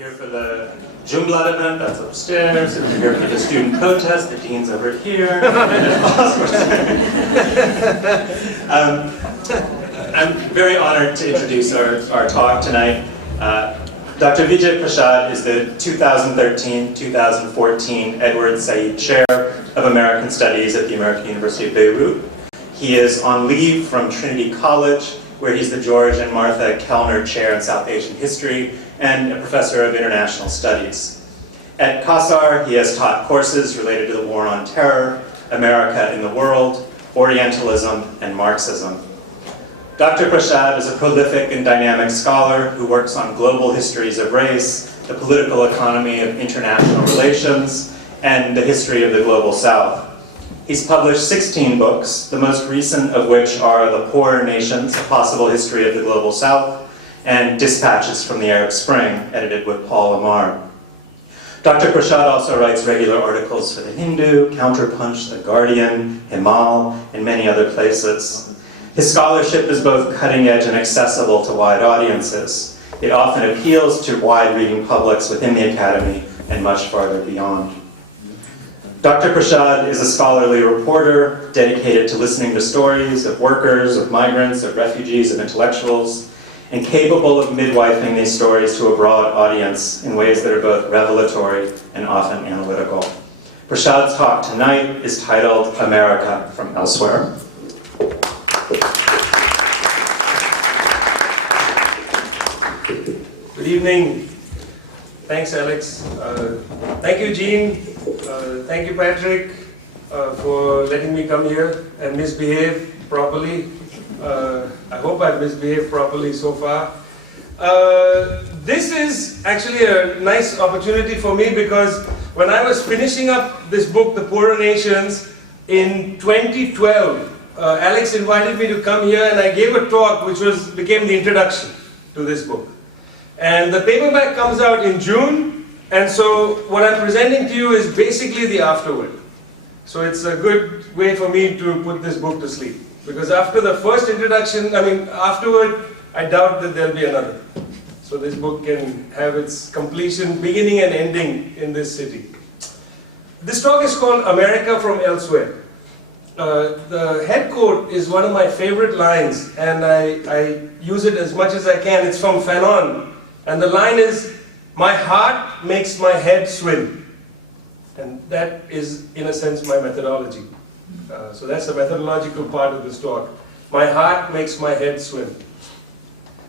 here for the Jumblat event, that's upstairs. If you're here for the student protest, the dean's over here. I'm very honored to introduce our talk tonight. Dr. Vijay Prashad is the 2013-2014 Edward Said Chair of American Studies at the American University of Beirut. He is on leave from Trinity College, where he's the George and Martha Kellner Chair in South Asian History and a Professor of International Studies. At CASAR, he has taught courses related to the War on Terror, America in the World, Orientalism, and Marxism. Dr. Prashad is a prolific and dynamic scholar who works on global histories of race, the political economy of international relations, and the history of the Global South. He's published 16 books, the most recent of which are The Poorer Nations, A Possible History of the Global South, and Dispatches from the Arab Spring, edited with Paul Amar. Dr. Prashad also writes regular articles for The Hindu, Counterpunch, The Guardian, Himal, and many other places. His scholarship is both cutting edge and accessible to wide audiences. It often appeals to wide reading publics within the academy and much farther beyond. Dr. Prashad is a scholarly reporter dedicated to listening to stories of workers, of migrants, of refugees, of intellectuals, and capable of midwifing these stories to a broad audience in ways that are both revelatory and often analytical. Prashad's talk tonight is titled America from Elsewhere. Good evening. Thanks, Alex. Thank you, Jean. Thank you, Patrick, for letting me come here and misbehave properly. I hope I've misbehaved properly so far. This is actually a nice opportunity for me because when I was finishing up this book, The Poorer Nations, in 2012, Alex invited me to come here and I gave a talk which became the introduction to this book. And the paperback comes out in June, and so what I'm presenting to you is basically the afterword. So it's a good way for me to put this book to sleep. Because after the first introduction, afterward, I doubt that there'll be another. So this book can have its completion, beginning and ending in this city. This talk is called America from Elsewhere. The head quote is one of my favorite lines, and I use it as much as I can. It's from Fanon. And the line is, "My heart makes my head swim." And that is, in a sense, my methodology. So that's the methodological part of this talk. My heart makes my head swim.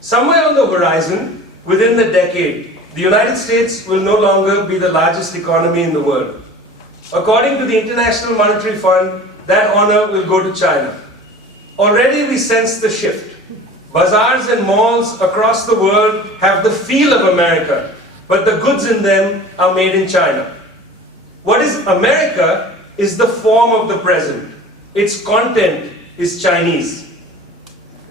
Somewhere on the horizon, within the decade, the United States will no longer be the largest economy in the world. According to the International Monetary Fund, that honor will go to China. Already we sense the shift. Bazaars and malls across the world have the feel of America, but the goods in them are made in China. What is America is the form of the present. Its content is Chinese.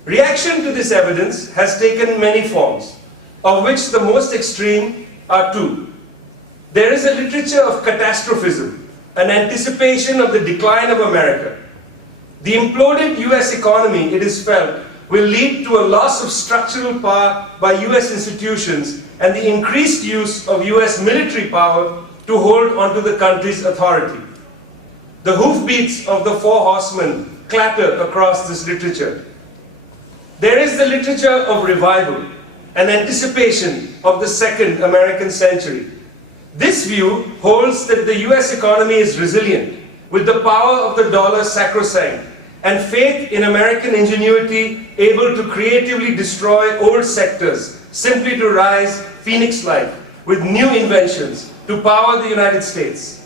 Reaction to this evidence has taken many forms, of which the most extreme are two. There is a literature of catastrophism, an anticipation of the decline of America. The imploded US economy, it is felt, will lead to a loss of structural power by US institutions and the increased use of US military power to hold onto the country's authority. The hoofbeats of the four horsemen clatter across this literature. There is the literature of revival, an anticipation of the second American century. This view holds that the US economy is resilient, with the power of the dollar sacrosanct, and faith in American ingenuity able to creatively destroy old sectors, simply to rise phoenix-like with new inventions to power the United States.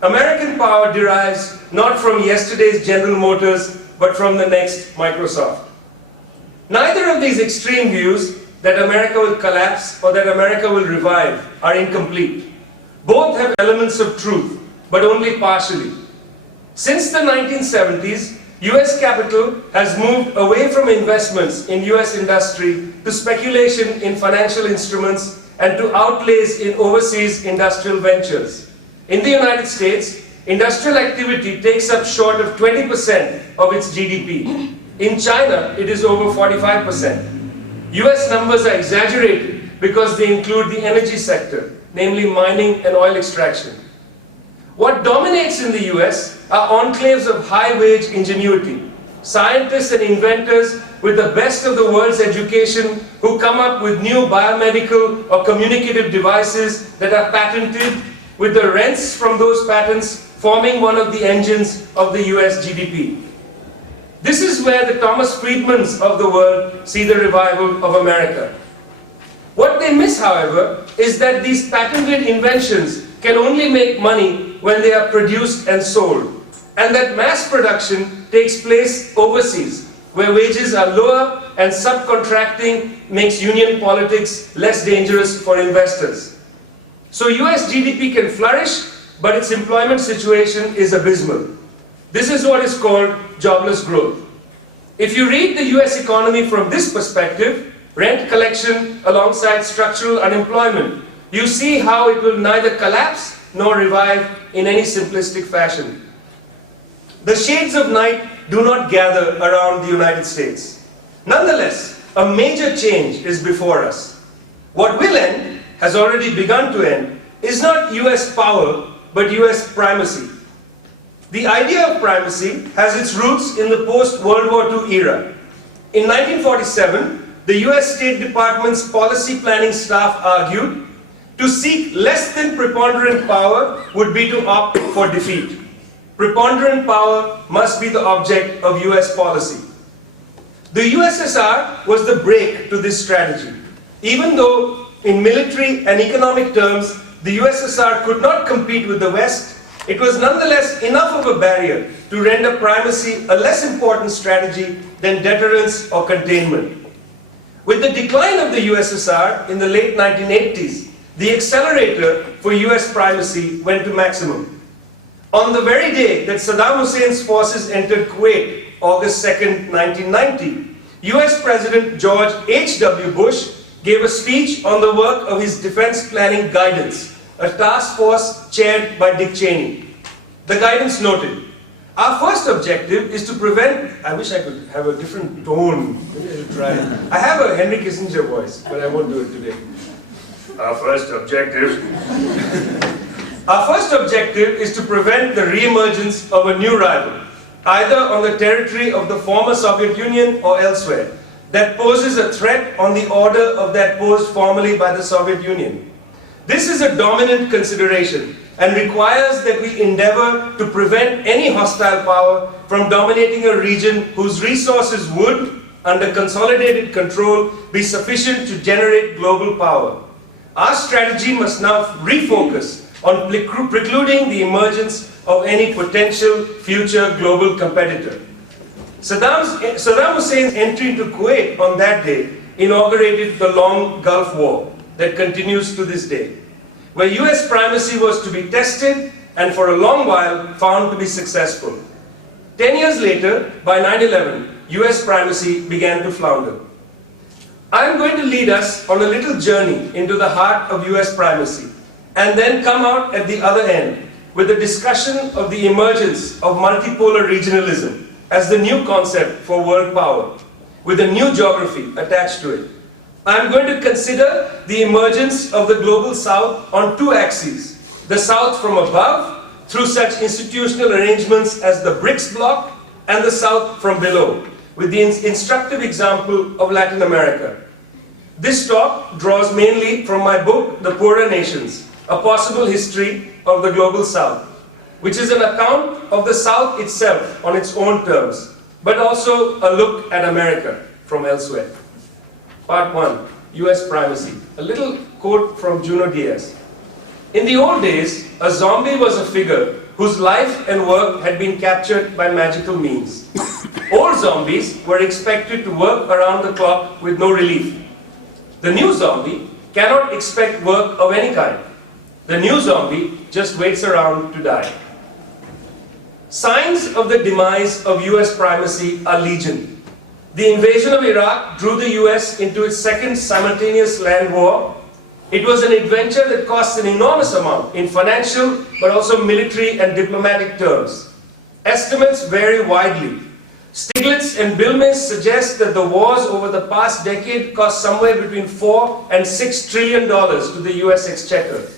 American power derives not from yesterday's General Motors, but from the next Microsoft. Neither of these extreme views, that America will collapse or that America will revive, are incomplete. Both have elements of truth, but only partially. Since the 1970s, US capital has moved away from investments in US industry to speculation in financial instruments and to outlays in overseas industrial ventures. In the United States, industrial activity takes up short of 20% of its GDP. In China, it is over 45%. US numbers are exaggerated because they include the energy sector, namely mining and oil extraction. What dominates in the US are enclaves of high-wage ingenuity, scientists and inventors with the best of the world's education who come up with new biomedical or communicative devices that are patented, with the rents from those patents forming one of the engines of the US GDP. This is where the Thomas Friedmans of the world see the revival of America. What they miss, however, is that these patented inventions can only make money when they are produced and sold, and that mass production takes place overseas, where wages are lower and subcontracting makes union politics less dangerous for investors. So US GDP can flourish, but its employment situation is abysmal. This is what is called jobless growth. If you read the US economy from this perspective, rent collection alongside structural unemployment, you see how it will neither collapse nor revive in any simplistic fashion. The shades of night do not gather around the United States. Nonetheless, a major change is before us. What will end, has already begun to end, is not US power, but US primacy. The idea of primacy has its roots in the post-World War II era. In 1947, the US State Department's policy planning staff argued to seek less than preponderant power would be to opt for defeat. Preponderant power must be the object of US policy. The USSR was the brake to this strategy. Even though in military and economic terms the USSR could not compete with the West, it was nonetheless enough of a barrier to render primacy a less important strategy than deterrence or containment. With the decline of the USSR in the late 1980s, the accelerator for US primacy went to maximum. On the very day that Saddam Hussein's forces entered Kuwait, August 2nd, 1990, US President George H.W. Bush gave a speech on the work of his defense planning guidance, a task force chaired by Dick Cheney. The guidance noted, our first objective is to prevent, I wish I could have a different tone, maybe I should try. I have a Henry Kissinger voice, but I won't do it today. Our first objective is to prevent the re-emergence of a new rival, either on the territory of the former Soviet Union or elsewhere, that poses a threat on the order of that posed formally by the Soviet Union. This is a dominant consideration and requires that we endeavor to prevent any hostile power from dominating a region whose resources would, under consolidated control, be sufficient to generate global power. Our strategy must now refocus on precluding the emergence of any potential future global competitor. Saddam Hussein's entry into Kuwait on that day inaugurated the long Gulf War that continues to this day, where US primacy was to be tested and for a long while found to be successful. 10 years later, by 9/11, US primacy began to flounder. I am going to lead us on a little journey into the heart of US primacy, and then come out at the other end with a discussion of the emergence of multipolar regionalism as the new concept for world power, with a new geography attached to it. I am going to consider the emergence of the global South on two axes: the South from above, through such institutional arrangements as the BRICS bloc, and the South from below, with the instructive example of Latin America. This talk draws mainly from my book, The Poorer Nations, A Possible History of the Global South, which is an account of the South itself on its own terms, but also a look at America from elsewhere. Part 1, US Primacy. A little quote from Junot Diaz. In the old days, a zombie was a figure whose life and work had been captured by magical means. Old zombies were expected to work around the clock with no relief. The new zombie cannot expect work of any kind. The new zombie just waits around to die. Signs of the demise of US primacy are legion. The invasion of Iraq drew the US into its second simultaneous land war. It was an adventure that cost an enormous amount in financial but also military and diplomatic terms. Estimates vary widely, Stiglitz and Bilmes suggest that the wars over the past decade cost somewhere between $4 and $6 trillion to the US exchequer.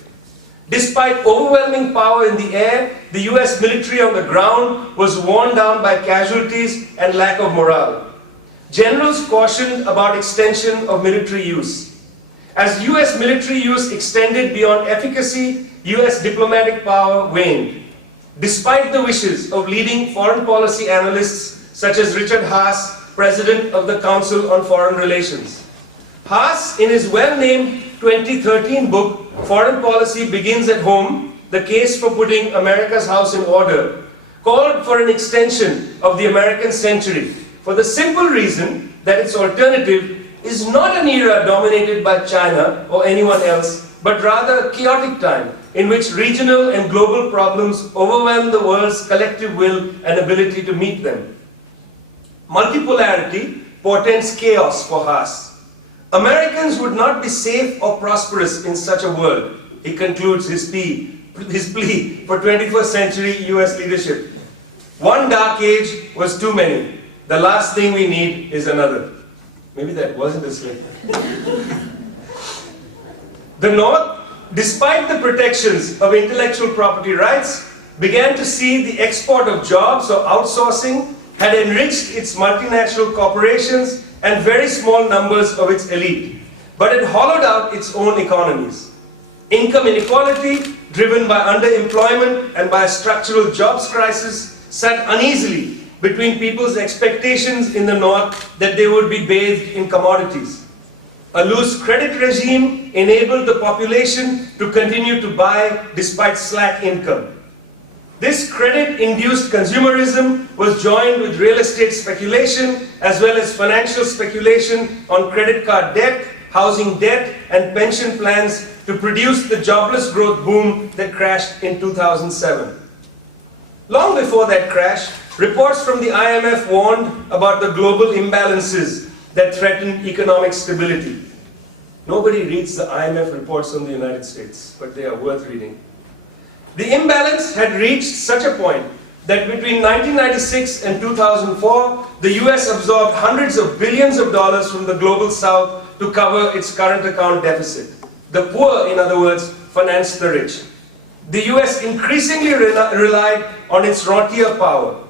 Despite overwhelming power in the air, the US military on the ground was worn down by casualties and lack of morale. Generals cautioned about extension of military use. As US military use extended beyond efficacy, US diplomatic power waned. Despite the wishes of leading foreign policy analysts such as Richard Haas, president of the Council on Foreign Relations. Haas, in his well-named 2013 book, Foreign Policy Begins at Home, The Case for Putting America's House in Order, called for an extension of the American century for the simple reason that its alternative is not an era dominated by China or anyone else, but rather a chaotic time in which regional and global problems overwhelm the world's collective will and ability to meet them. Multipolarity portends chaos for Haas. Americans would not be safe or prosperous in such a world, he concludes his plea for 21st century US leadership. One dark age was too many. The last thing we need is another. Maybe that wasn't a slip. The North, despite the protections of intellectual property rights, began to see the export of jobs or outsourcing had enriched its multinational corporations and very small numbers of its elite, but it hollowed out its own economies. Income inequality, driven by underemployment and by a structural jobs crisis, sat uneasily between people's expectations in the North that they would be bathed in commodities. A loose credit regime enabled the population to continue to buy despite slack income. This credit-induced consumerism was joined with real estate speculation as well as financial speculation on credit card debt, housing debt, and pension plans to produce the jobless growth boom that crashed in 2007. Long before that crash, reports from the IMF warned about the global imbalances that threatened economic stability. Nobody reads the IMF reports on the United States, but they are worth reading. The imbalance had reached such a point that between 1996 and 2004, the US absorbed hundreds of billions of dollars from the global south to cover its current account deficit. The poor, in other words, financed the rich. The US increasingly relied on its rentier power.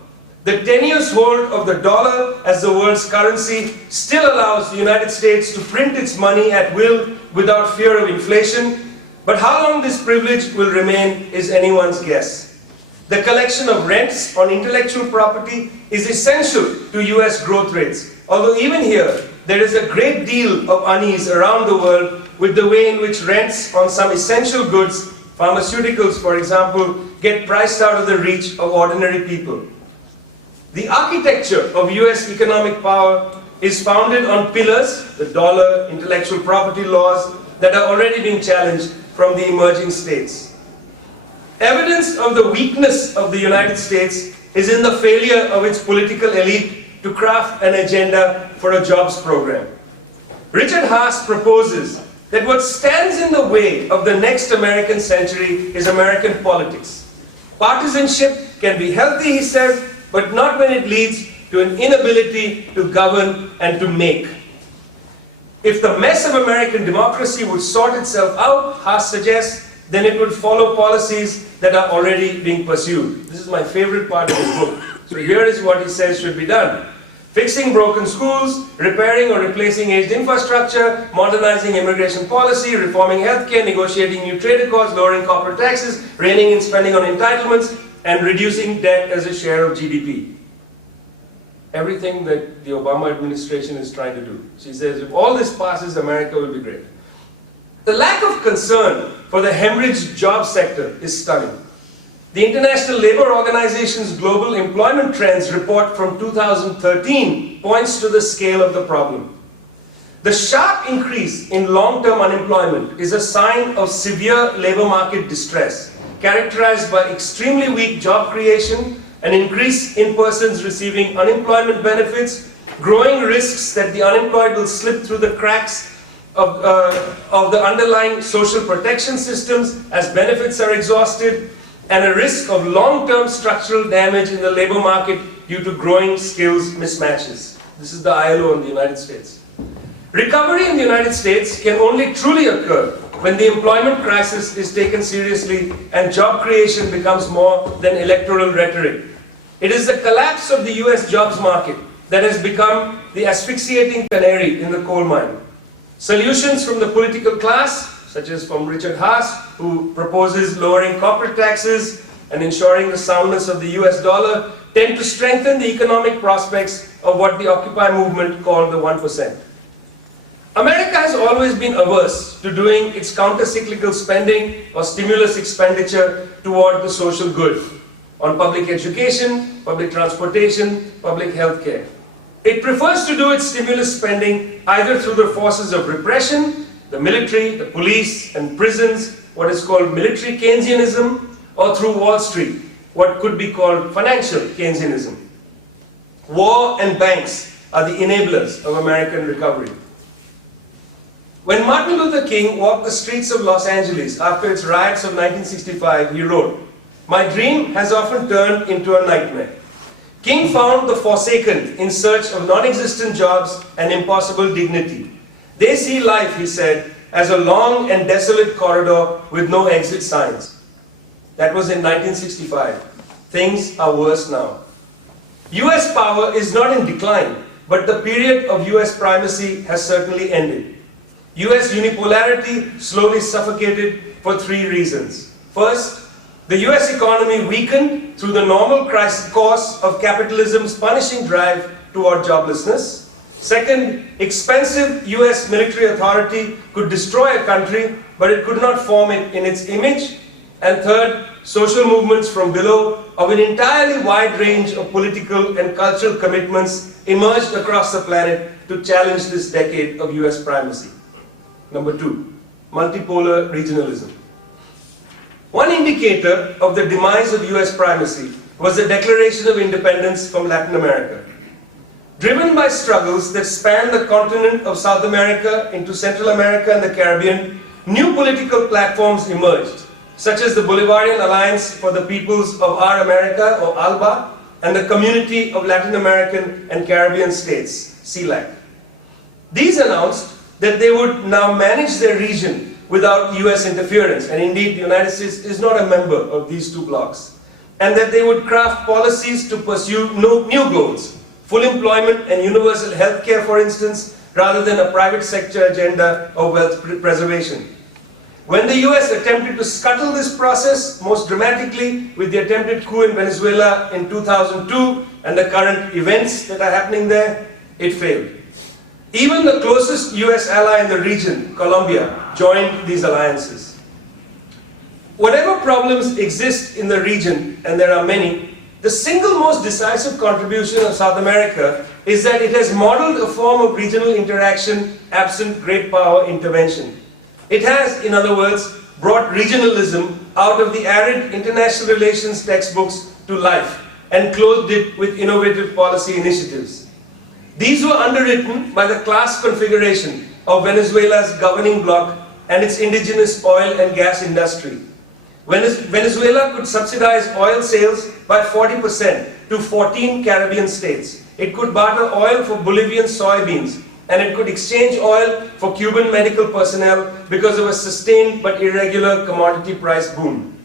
The tenuous hold of the dollar as the world's currency still allows the United States to print its money at will without fear of inflation. But how long this privilege will remain is anyone's guess. The collection of rents on intellectual property is essential to US growth rates, although even here there is a great deal of unease around the world with the way in which rents on some essential goods, pharmaceuticals for example, get priced out of the reach of ordinary people. The architecture of US economic power is founded on pillars, the dollar, intellectual property laws, that are already being challenged from the emerging states. Evidence of the weakness of the United States is in the failure of its political elite to craft an agenda for a jobs program. Richard Haas proposes that what stands in the way of the next American century is American politics. Partisanship can be healthy, he says, but not when it leads to an inability to govern and to make. If the mess of American democracy would sort itself out, Haas suggests, then it would follow policies that are already being pursued. This is my favorite part of his book. So here is what he says should be done. Fixing broken schools, repairing or replacing aged infrastructure, modernizing immigration policy, reforming healthcare, negotiating new trade accords, lowering corporate taxes, reining in spending on entitlements, and reducing debt as a share of GDP. Everything that the Obama administration is trying to do. She says, if all this passes, America will be great. The lack of concern for the hemorrhaged job sector is stunning. The International Labour Organization's Global Employment Trends report from 2013 points to the scale of the problem. The sharp increase in long-term unemployment is a sign of severe labour market distress, characterized by extremely weak job creation, an increase in persons receiving unemployment benefits, growing risks that the unemployed will slip through the cracks of the underlying social protection systems as benefits are exhausted, and a risk of long-term structural damage in the labor market due to growing skills mismatches. This is the ILO in the United States. Recovery in the United States can only truly occur when the employment crisis is taken seriously and job creation becomes more than electoral rhetoric. It is the collapse of the US jobs market that has become the asphyxiating canary in the coal mine. Solutions from the political class, such as from Richard Haas, who proposes lowering corporate taxes and ensuring the soundness of the US dollar, tend to strengthen the economic prospects of what the Occupy movement called the 1%. America has always been averse to doing its counter-cyclical spending or stimulus expenditure toward the social good on public education, public transportation, public health care. It prefers to do its stimulus spending either through the forces of repression, the military, the police, and prisons, what is called military Keynesianism, or through Wall Street, what could be called financial Keynesianism. War and banks are the enablers of American recovery. When Martin Luther King walked the streets of Los Angeles after its riots of 1965, he wrote, "My dream has often turned into a nightmare." King found the forsaken in search of non-existent jobs and impossible dignity. They see life, he said, as a long and desolate corridor with no exit signs. That was in 1965. Things are worse now. US power is not in decline, but the period of US primacy has certainly ended. US unipolarity slowly suffocated for three reasons. First, the US economy weakened through the normal course of capitalism's punishing drive toward joblessness. Second, expensive US military authority could destroy a country, but it could not form it in its image. And third, social movements from below of an entirely wide range of political and cultural commitments emerged across the planet to challenge this decade of US primacy. Number two, multipolar regionalism. One indicator of the demise of US primacy was the Declaration of Independence from Latin America. Driven by struggles that spanned the continent of South America into Central America and the Caribbean, new political platforms emerged, such as the Bolivarian Alliance for the Peoples of Our America, or ALBA, and the Community of Latin American and Caribbean States, CELAC. These announced that they would now manage their region without US interference, and indeed the United States is not a member of these two blocs, and that they would craft policies to pursue new goals, full employment and universal health care, for instance, rather than a private sector agenda of wealth preservation. When the US attempted to scuttle this process, most dramatically with the attempted coup in Venezuela in 2002 and the current events that are happening there, it failed. Even the closest US ally in the region, Colombia, joined these alliances. Whatever problems exist in the region, and there are many, the single most decisive contribution of South America is that it has modeled a form of regional interaction absent great power intervention. It has, in other words, brought regionalism out of the arid international relations textbooks to life and clothed it with innovative policy initiatives. These were underwritten by the class configuration of Venezuela's governing bloc and its indigenous oil and gas industry. Venezuela could subsidize oil sales by 40% to 14 Caribbean states. It could barter oil for Bolivian soybeans, and it could exchange oil for Cuban medical personnel because of a sustained but irregular commodity price boom.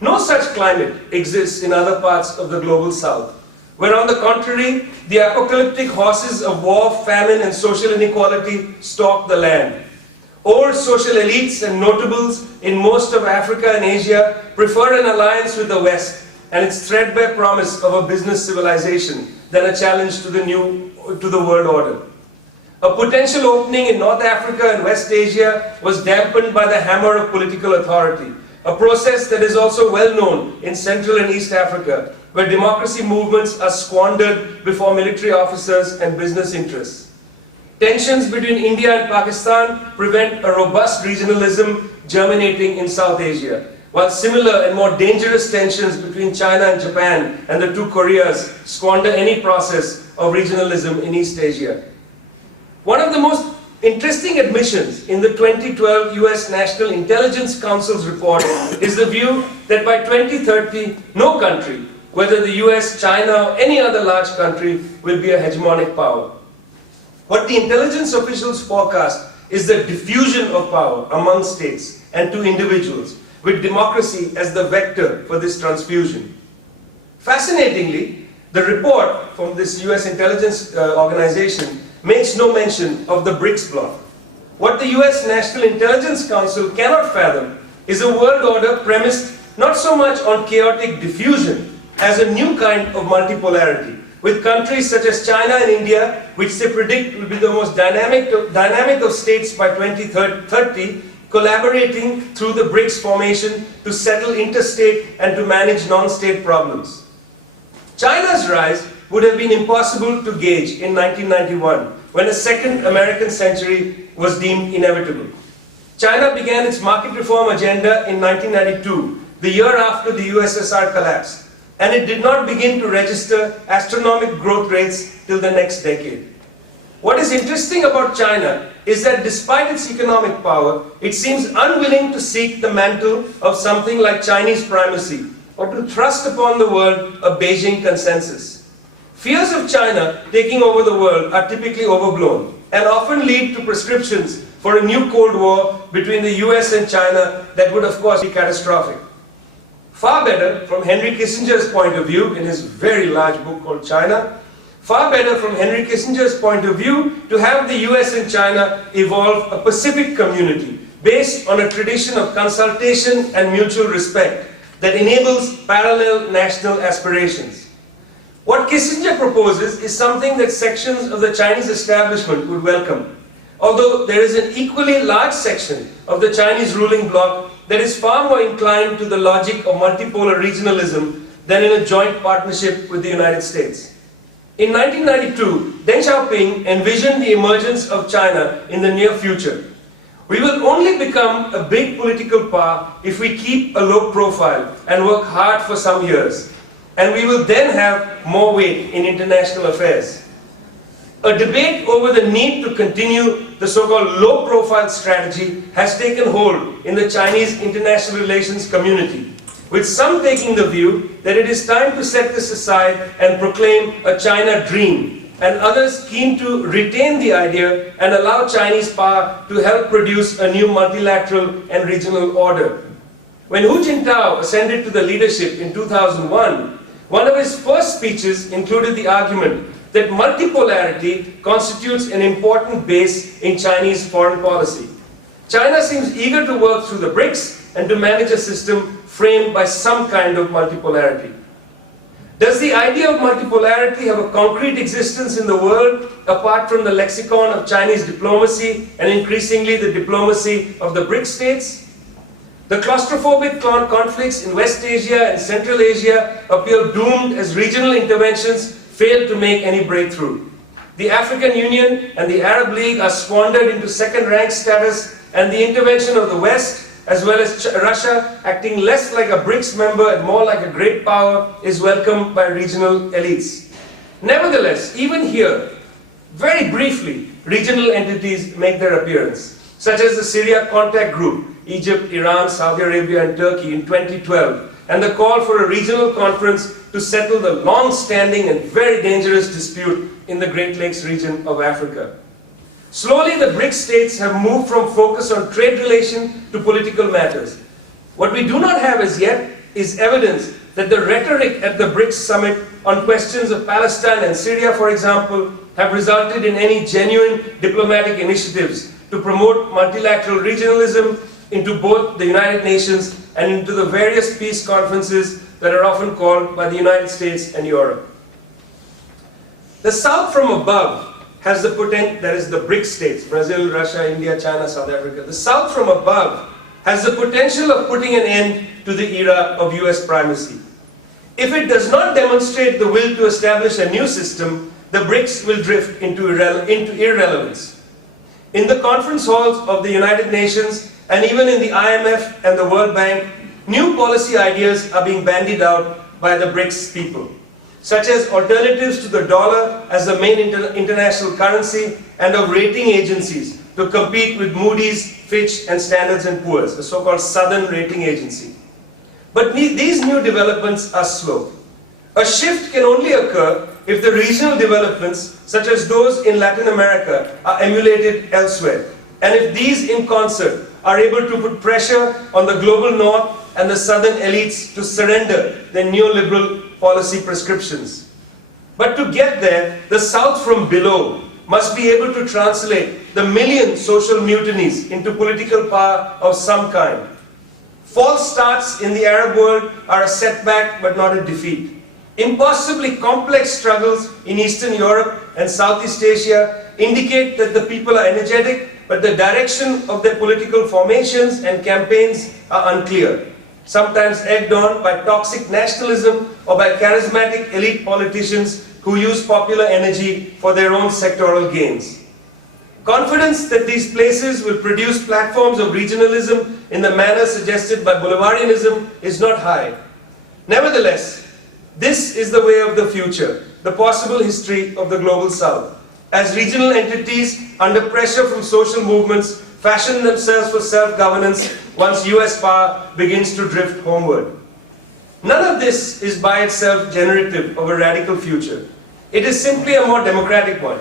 No such climate exists in other parts of the global south, where on the contrary, the apocalyptic horses of war, famine, and social inequality stalk the land. Old social elites and notables in most of Africa and Asia prefer an alliance with the West and its threadbare promise of a business civilization than a challenge to the world order. A potential opening in North Africa and West Asia was dampened by the hammer of political authority, a process that is also well known in Central and East Africa, where democracy movements are squandered before military officers and business interests. Tensions between India and Pakistan prevent a robust regionalism germinating in South Asia, while similar and more dangerous tensions between China and Japan and the two Koreas squander any process of regionalism in East Asia. One of the most interesting admissions in the 2012 US National Intelligence Council's report is the view that by 2030, no country whether the US, China, or any other large country will be a hegemonic power. What the intelligence officials forecast is the diffusion of power among states and to individuals, with democracy as the vector for this transfusion. Fascinatingly, the report from this US intelligence organization makes no mention of the BRICS bloc. What the US National Intelligence Council cannot fathom is a world order premised not so much on chaotic diffusion as a new kind of multipolarity, with countries such as China and India, which they predict will be the most dynamic of states by 2030, collaborating through the BRICS formation to settle interstate and to manage non-state problems. China's rise would have been impossible to gauge in 1991, when a second American century was deemed inevitable. China began its market reform agenda in 1992, the year after the USSR collapsed, and it did not begin to register astronomical growth rates till the next decade. What is interesting about China is that despite its economic power, it seems unwilling to seek the mantle of something like Chinese primacy, or to thrust upon the world a Beijing consensus. Fears of China taking over the world are typically overblown, and often lead to prescriptions for a new Cold War between the US and China that would of course be catastrophic. Far better, from Henry Kissinger's point of view, in his very large book called China, far better from Henry Kissinger's point of view to have the US and China evolve a Pacific community based on a tradition of consultation and mutual respect that enables parallel national aspirations. What Kissinger proposes is something that sections of the Chinese establishment would welcome, although there is an equally large section of the Chinese ruling bloc that is far more inclined to the logic of multipolar regionalism than in a joint partnership with the United States. In 1992, Deng Xiaoping envisioned the emergence of China in the near future. We will only become a big political power if we keep a low profile and work hard for some years, and we will then have more weight in international affairs. A debate over the need to continue the so-called low-profile strategy has taken hold in the Chinese international relations community, with some taking the view that it is time to set this aside and proclaim a China dream, and others keen to retain the idea and allow Chinese power to help produce a new multilateral and regional order. When Hu Jintao ascended to the leadership in 2001, one of his first speeches included the argument that multipolarity constitutes an important base in Chinese foreign policy. China seems eager to work through the BRICS and to manage a system framed by some kind of multipolarity. Does the idea of multipolarity have a concrete existence in the world apart from the lexicon of Chinese diplomacy and increasingly the diplomacy of the BRICS states? The claustrophobic conflicts in West Asia and Central Asia appear doomed as regional interventions failed to make any breakthrough. The African Union and the Arab League are squandered into second-rank status, and the intervention of the West, as well as Russia, acting less like a BRICS member and more like a great power, is welcomed by regional elites. Nevertheless, even here, very briefly, regional entities make their appearance, such as the Syria Contact Group, Egypt, Iran, Saudi Arabia, and Turkey in 2012, and the call for a regional conference to settle the long-standing and very dangerous dispute in the Great Lakes region of Africa. Slowly, the BRICS states have moved from focus on trade relation to political matters. What we do not have as yet is evidence that the rhetoric at the BRICS summit on questions of Palestine and Syria, for example, have resulted in any genuine diplomatic initiatives to promote multilateral regionalism into both the United Nations and into the various peace conferences that are often called by the United States and Europe. The South from above has the potential, that is the BRICS states, Brazil, Russia, India, China, South Africa. The South from above has the potential of putting an end to the era of US primacy. If it does not demonstrate the will to establish a new system, the BRICS will drift into irrelevance. In the conference halls of the United Nations, and even in the IMF and the World Bank, new policy ideas are being bandied out by the BRICS people, such as alternatives to the dollar as the main international currency and of rating agencies to compete with Moody's, Fitch, and Standard & Poor's, the so-called Southern Rating Agency. But these new developments are slow. A shift can only occur if the regional developments, such as those in Latin America, are emulated elsewhere, and if these in concert are able to put pressure on the global north and the southern elites to surrender their neoliberal policy prescriptions. But to get there, the south from below must be able to translate the million social mutinies into political power of some kind. False starts in the Arab world are a setback but not a defeat. Impossibly complex struggles in Eastern Europe and Southeast Asia indicate that the people are energetic, but the direction of their political formations and campaigns are unclear, sometimes egged on by toxic nationalism or by charismatic elite politicians who use popular energy for their own sectoral gains. Confidence that these places will produce platforms of regionalism in the manner suggested by Bolivarianism is not high. Nevertheless, this is the way of the future, the possible history of the global south, as regional entities under pressure from social movements fashion themselves for self-governance once US power begins to drift homeward. None of this is by itself generative of a radical future. It is simply a more democratic one.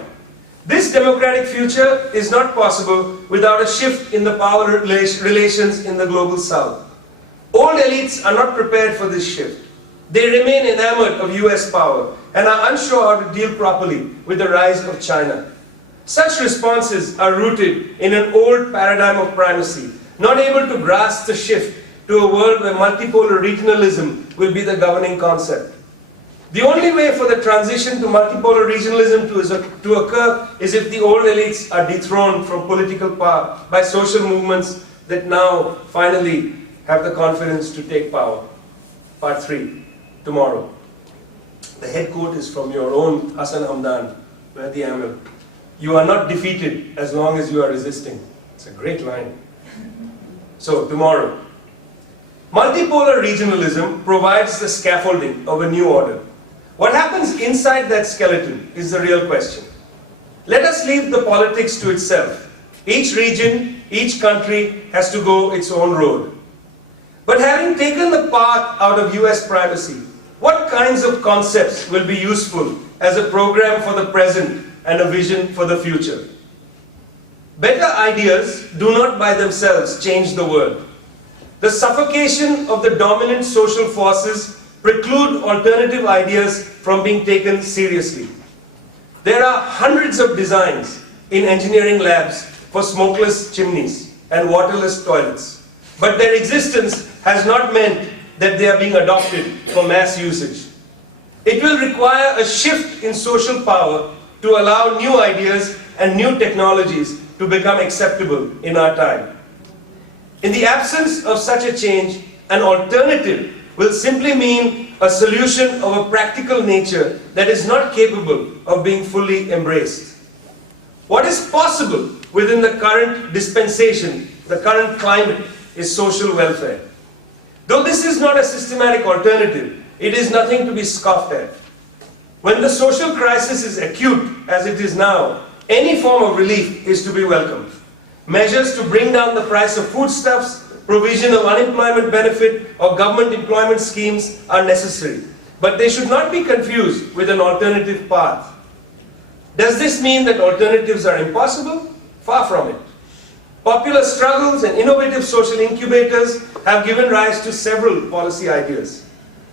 This democratic future is not possible without a shift in the power relations in the global south. Old elites are not prepared for this shift. They remain enamored of US power and are unsure how to deal properly with the rise of China. Such responses are rooted in an old paradigm of primacy, not able to grasp the shift to a world where multipolar regionalism will be the governing concept. The only way for the transition to multipolar regionalism to occur is if the old elites are dethroned from political power by social movements that now finally have the confidence to take power. Part 3, tomorrow. The head quote is from your own Hassan Hamdan, Mehdi Amil. You are not defeated as long as you are resisting. It's a great line. So, tomorrow. Multipolar regionalism provides the scaffolding of a new order. What happens inside that skeleton is the real question. Let us leave the politics to itself. Each region, each country has to go its own road. But having taken the path out of US primacy, what kinds of concepts will be useful as a program for the present and a vision for the future? Better ideas do not by themselves change the world. The suffocation of the dominant social forces preclude alternative ideas from being taken seriously. There are hundreds of designs in engineering labs for smokeless chimneys and waterless toilets, but their existence has not meant that they are being adopted for mass usage. It will require a shift in social power to allow new ideas and new technologies to become acceptable in our time. In the absence of such a change, an alternative will simply mean a solution of a practical nature that is not capable of being fully embraced. What is possible within the current dispensation, the current climate, is social welfare. Though this is not a systematic alternative, it is nothing to be scoffed at. When the social crisis is acute, as it is now, any form of relief is to be welcomed. Measures to bring down the price of foodstuffs, provision of unemployment benefit or government employment schemes are necessary, but they should not be confused with an alternative path. Does this mean that alternatives are impossible? Far from it. Popular struggles and innovative social incubators have given rise to several policy ideas.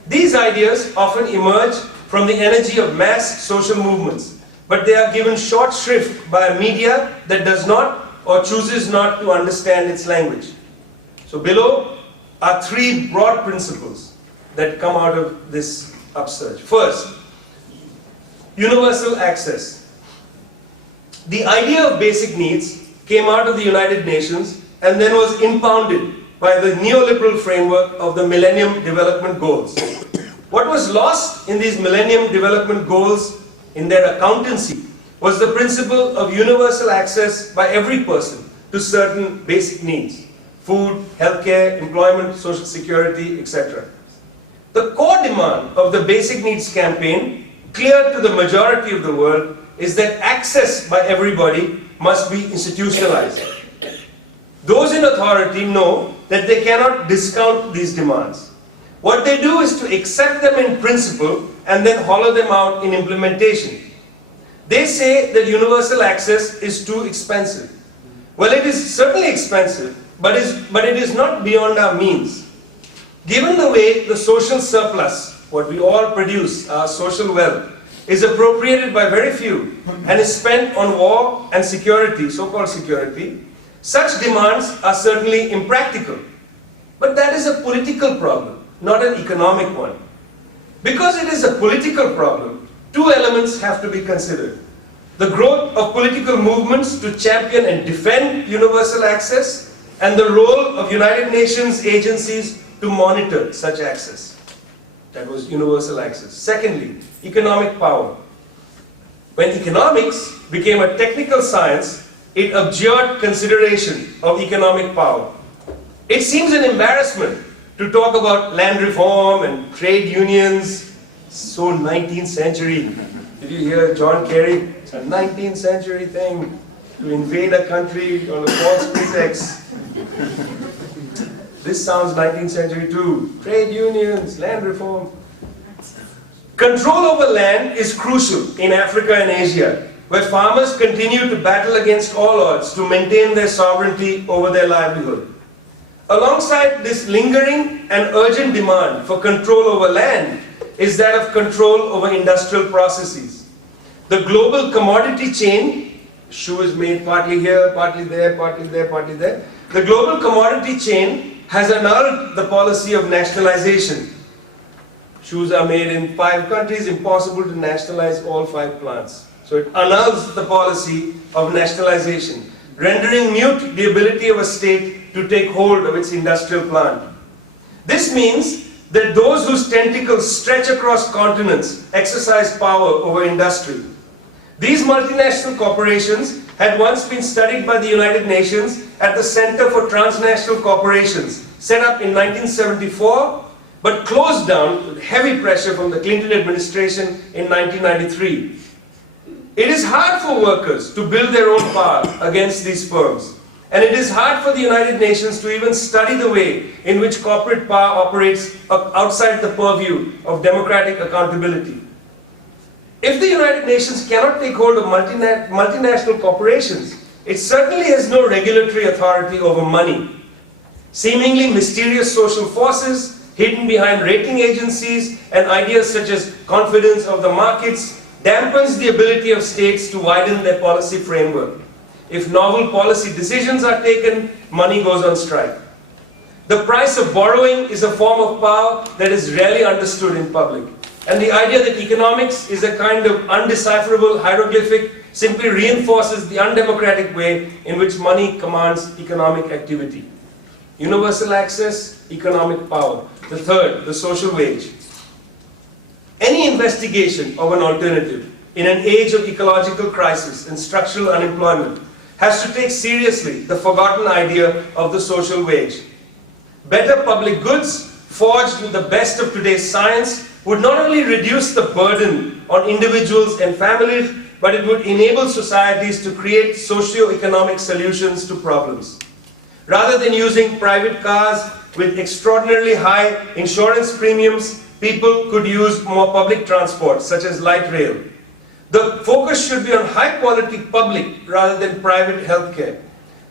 These ideas often emerge from the energy of mass social movements, but they are given short shrift by a media that does not or chooses not to understand its language. So below are 3 broad principles that come out of this upsurge. First, universal access. The idea of basic needs came out of the United Nations and then was impounded by the neoliberal framework of the Millennium Development Goals. What was lost in these Millennium Development Goals in their accountancy was the principle of universal access by every person to certain basic needs: food, healthcare, employment, social security, etc. The core demand of the Basic Needs campaign, clear to the majority of the world, is that access by everybody must be institutionalized. Those in authority know that they cannot discount these demands. What they do is to accept them in principle and then hollow them out in implementation. They say that universal access is too expensive. Well, it is certainly expensive, but it is not beyond our means. Given the way the social surplus, what we all produce, our social wealth, is appropriated by very few and is spent on war and security, so-called security, such demands are certainly impractical. But that is a political problem, not an economic one. Because it is a political problem, two elements have to be considered. The growth of political movements to champion and defend universal access, and the role of United Nations agencies to monitor such access. That was universal access. Secondly, economic power. When economics became a technical science, it abjured consideration of economic power. It seems an embarrassment to talk about land reform and trade unions. So 19th century. Did you hear John Kerry? It's a 19th century thing to invade a country on a false pretext. This sounds 19th century too. Trade unions, land reform. Control over land is crucial in Africa and Asia, where farmers continue to battle against all odds to maintain their sovereignty over their livelihood. Alongside this lingering and urgent demand for control over land is that of control over industrial processes. The global commodity chain, shoe is made partly here, partly there, partly there, partly there. The global commodity chain has annulled the policy of nationalization. Shoes are made in 5 countries, impossible to nationalize all 5 plants. So it annuls the policy of nationalization, rendering mute the ability of a state to take hold of its industrial plant. This means that those whose tentacles stretch across continents exercise power over industry. These multinational corporations had once been studied by the United Nations at the Center for Transnational Corporations, set up in 1974, but closed down with heavy pressure from the Clinton administration in 1993. It is hard for workers to build their own power against these firms, and it is hard for the United Nations to even study the way in which corporate power operates outside the purview of democratic accountability. If the United Nations cannot take hold of multinational corporations, it certainly has no regulatory authority over money. Seemingly mysterious social forces hidden behind rating agencies and ideas such as confidence of the markets dampens the ability of states to widen their policy framework. If novel policy decisions are taken, money goes on strike. The price of borrowing is a form of power that is rarely understood in public. And the idea that economics is a kind of undecipherable hieroglyphic simply reinforces the undemocratic way in which money commands economic activity. Universal access, economic power. The third, the social wage. Any investigation of an alternative in an age of ecological crisis and structural unemployment has to take seriously the forgotten idea of the social wage. Better public goods, forged with the best of today's science, would not only reduce the burden on individuals and families, but it would enable societies to create socio-economic solutions to problems. Rather than using private cars with extraordinarily high insurance premiums, people could use more public transport, such as light rail. The focus should be on high-quality public rather than private healthcare.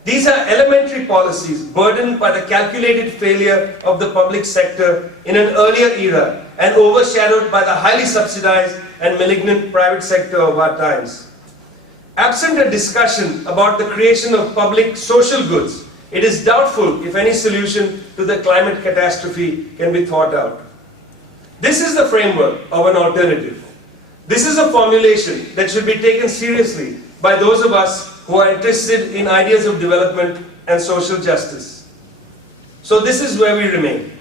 These are elementary policies burdened by the calculated failure of the public sector in an earlier era and overshadowed by the highly subsidized and malignant private sector of our times. Absent a discussion about the creation of public social goods, it is doubtful if any solution to the climate catastrophe can be thought out. This is the framework of an alternative. This is a formulation that should be taken seriously by those of us who are interested in ideas of development and social justice. So this is where we remain.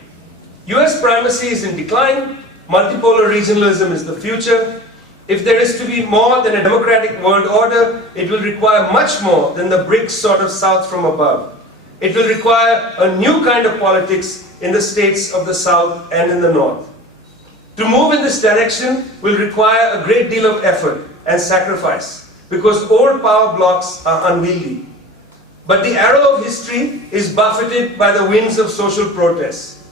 US primacy is in decline, multipolar regionalism is the future. If there is to be more than a democratic world order, it will require much more than the BRICS sort of South from above. It will require a new kind of politics in the states of the South and in the North. To move in this direction will require a great deal of effort and sacrifice, because old power blocks are unwieldy. But the arrow of history is buffeted by the winds of social protests.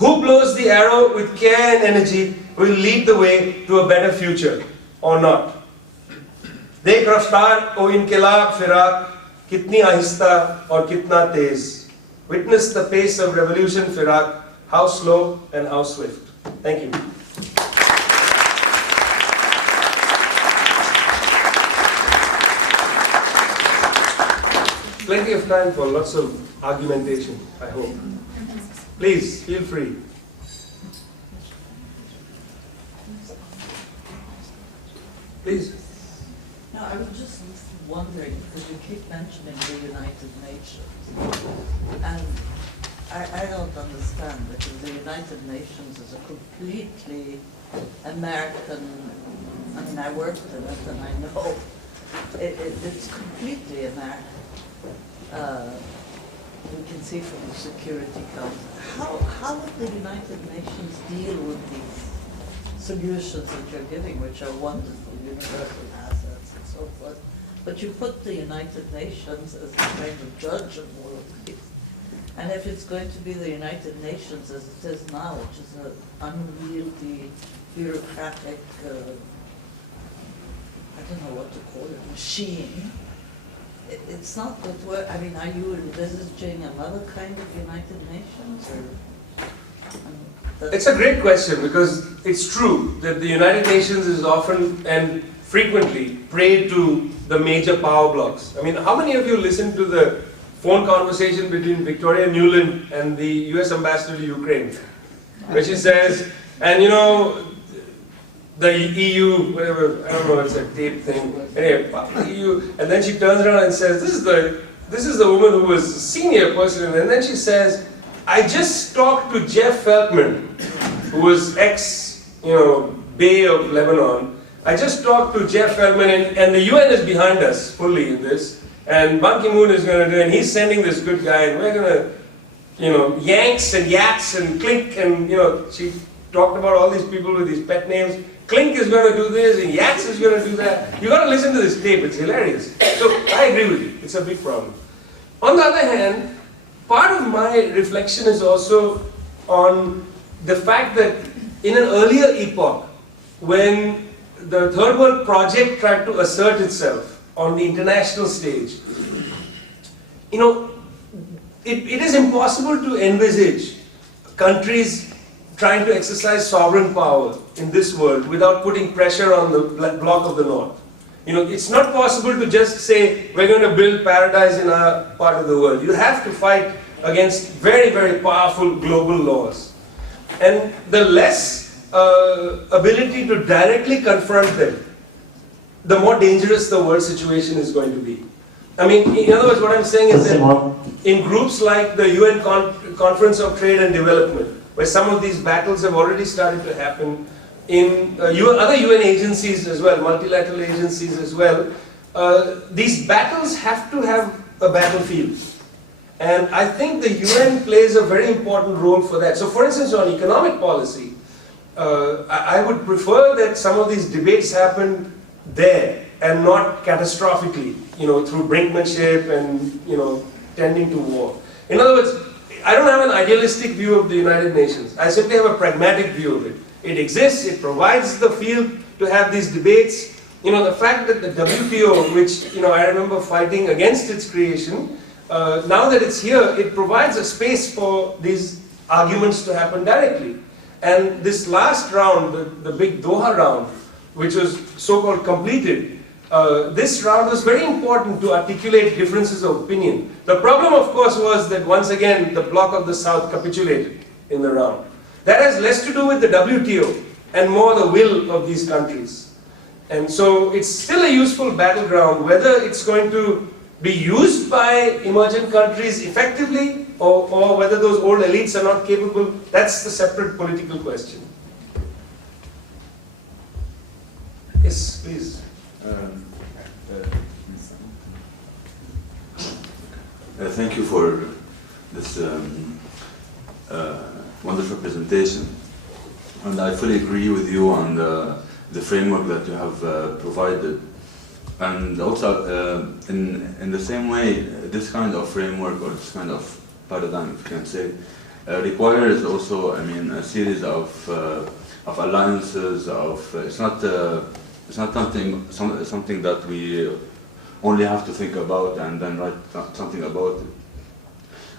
Who blows the arrow with care and energy will lead the way to a better future, or not. देख रफ्तार ओ इनकलाब फिराक कितनी आहिस्ता और कितना तेज. Witness the pace of revolution firak, how slow and how swift. Thank you. Plenty of time for lots of argumentation, I hope. Please, feel free. Please. No, I was just wondering, because you keep mentioning the United Nations, and I don't understand, because the United Nations is a completely American, I mean, I worked in it and I know it's completely American. We can see from the Security Council. How would the United Nations deal with these solutions that you're giving, which are wonderful, universal assets and so forth? But you put the United Nations as the kind of judge of all of these. And if it's going to be the United Nations as it is now, which is an unwieldy, bureaucratic, I don't know what to call it, machine, it's not good work. I mean, are you envisaging another kind of United Nations? Or, it's a great question, because it's true that the United Nations is often and frequently prey to the major power blocks. I mean, how many of you listened to the phone conversation between Victoria Nuland and the US ambassador to Ukraine, where she says, and you know, the EU, whatever, I don't know, it's a tape thing, anyway, EU, and then she turns around and says, this is the woman who was a senior person, and then she says, I just talked to Jeff Feltman, who was Bey of Lebanon. I just talked to Jeff Feltman, and the UN is behind us fully in this, and Ban Ki-moon is going to do, and he's sending this good guy, and we're going to, Yanks and Yats and Clink, and, she talked about all these people with these pet names. Clink is going to do this, and Yats is going to do that. You got to listen to this tape, it's hilarious. So I agree with you, it's a big problem. On the other hand, part of my reflection is also on the fact that in an earlier epoch, when the Third World Project tried to assert itself on the international stage, it is impossible to envisage countries trying to exercise sovereign power in this world without putting pressure on the bloc of the North. It's not possible to just say, we're going to build paradise in our part of the world. You have to fight against very, very powerful global laws. And the less ability to directly confront them, the more dangerous the world situation is going to be. I mean, in other words, what I'm saying is that in groups like the UN Conference of Trade and Development, where some of these battles have already started to happen, in other UN agencies as well, multilateral agencies as well, these battles have to have a battlefield. And I think the UN plays a very important role for that. So for instance, on economic policy, I would prefer that some of these debates happen there and not catastrophically, through brinkmanship and, tending to war. In other words, I don't have an idealistic view of the United Nations. I simply have a pragmatic view of it. It exists, it provides the field to have these debates. The fact that the WTO, which, I remember fighting against its creation, now that it's here, it provides a space for these arguments to happen directly. And this last round, the big Doha round, which was so-called completed, this round was very important to articulate differences of opinion. The problem, of course, was that once again, the bloc of the South capitulated in the round. That has less to do with the WTO and more the will of these countries. And so it's still a useful battleground. Whether it's going to be used by emerging countries effectively or whether those old elites are not capable, that's the separate political question. Yes, please. Thank you for this wonderful presentation, and I fully agree with you on the framework that you have provided. And also, in the same way, this kind of framework or this kind of paradigm, if you can say, requires also, I mean, a series of alliances. It's not something that we only have to think about and then write something about it.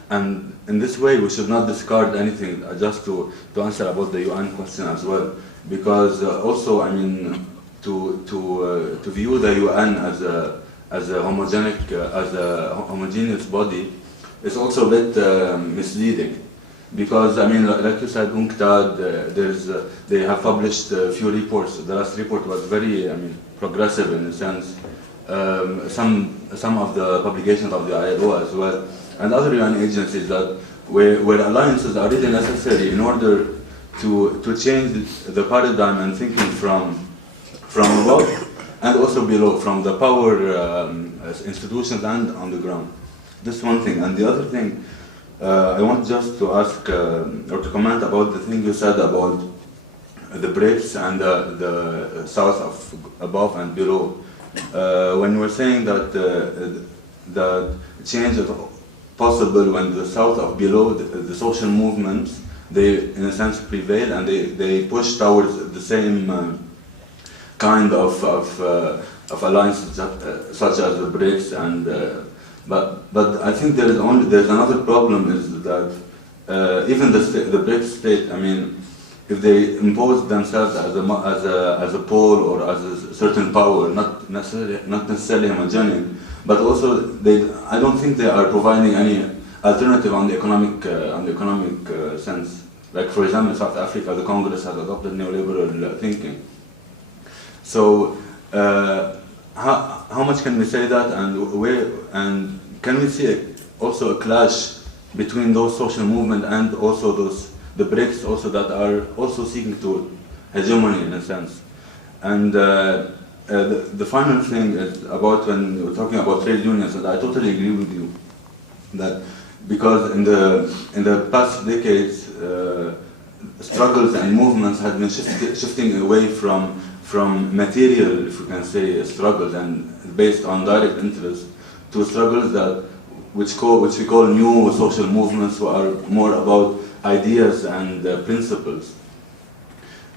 And in this way, we should not discard anything. Just to answer about the UN question as well, because also, I mean, to view the UN as a homogeneous body is also a bit misleading. Because, I mean, like you said, UNCTAD, they have published a few reports. The last report was very, I mean, progressive in a sense. Some of the publications of the ILO as well, and other UN agencies that where alliances are really necessary in order to change the paradigm and thinking from above and also below, from the power institutions and on the ground. This is one thing. And the other thing, I want just to ask or to comment about the thing you said about the BRICS and the south of above and below. When you were saying that the change is possible when the south of below, the social movements, they in a sense prevail and they push towards the same kind of alliances such as the BRICS and but I think there's another problem is that even the BRICS state, I mean, if they impose themselves as a pole or as a certain power, not necessarily homogenic, but also I don't think they are providing any alternative on the economic sense. Like for example, in South Africa, the Congress has adopted neoliberal thinking. So how much can we say that, and can we see also a clash between those social movements and also the BRICS also that are also seeking to hegemony in a sense? And the final thing is about when we're talking about trade unions, and I totally agree with you that because in the past decades struggles and movements have been shifting away from material, if we can say, struggles and based on direct interest to struggles which we call new social movements, who are more about ideas and principles.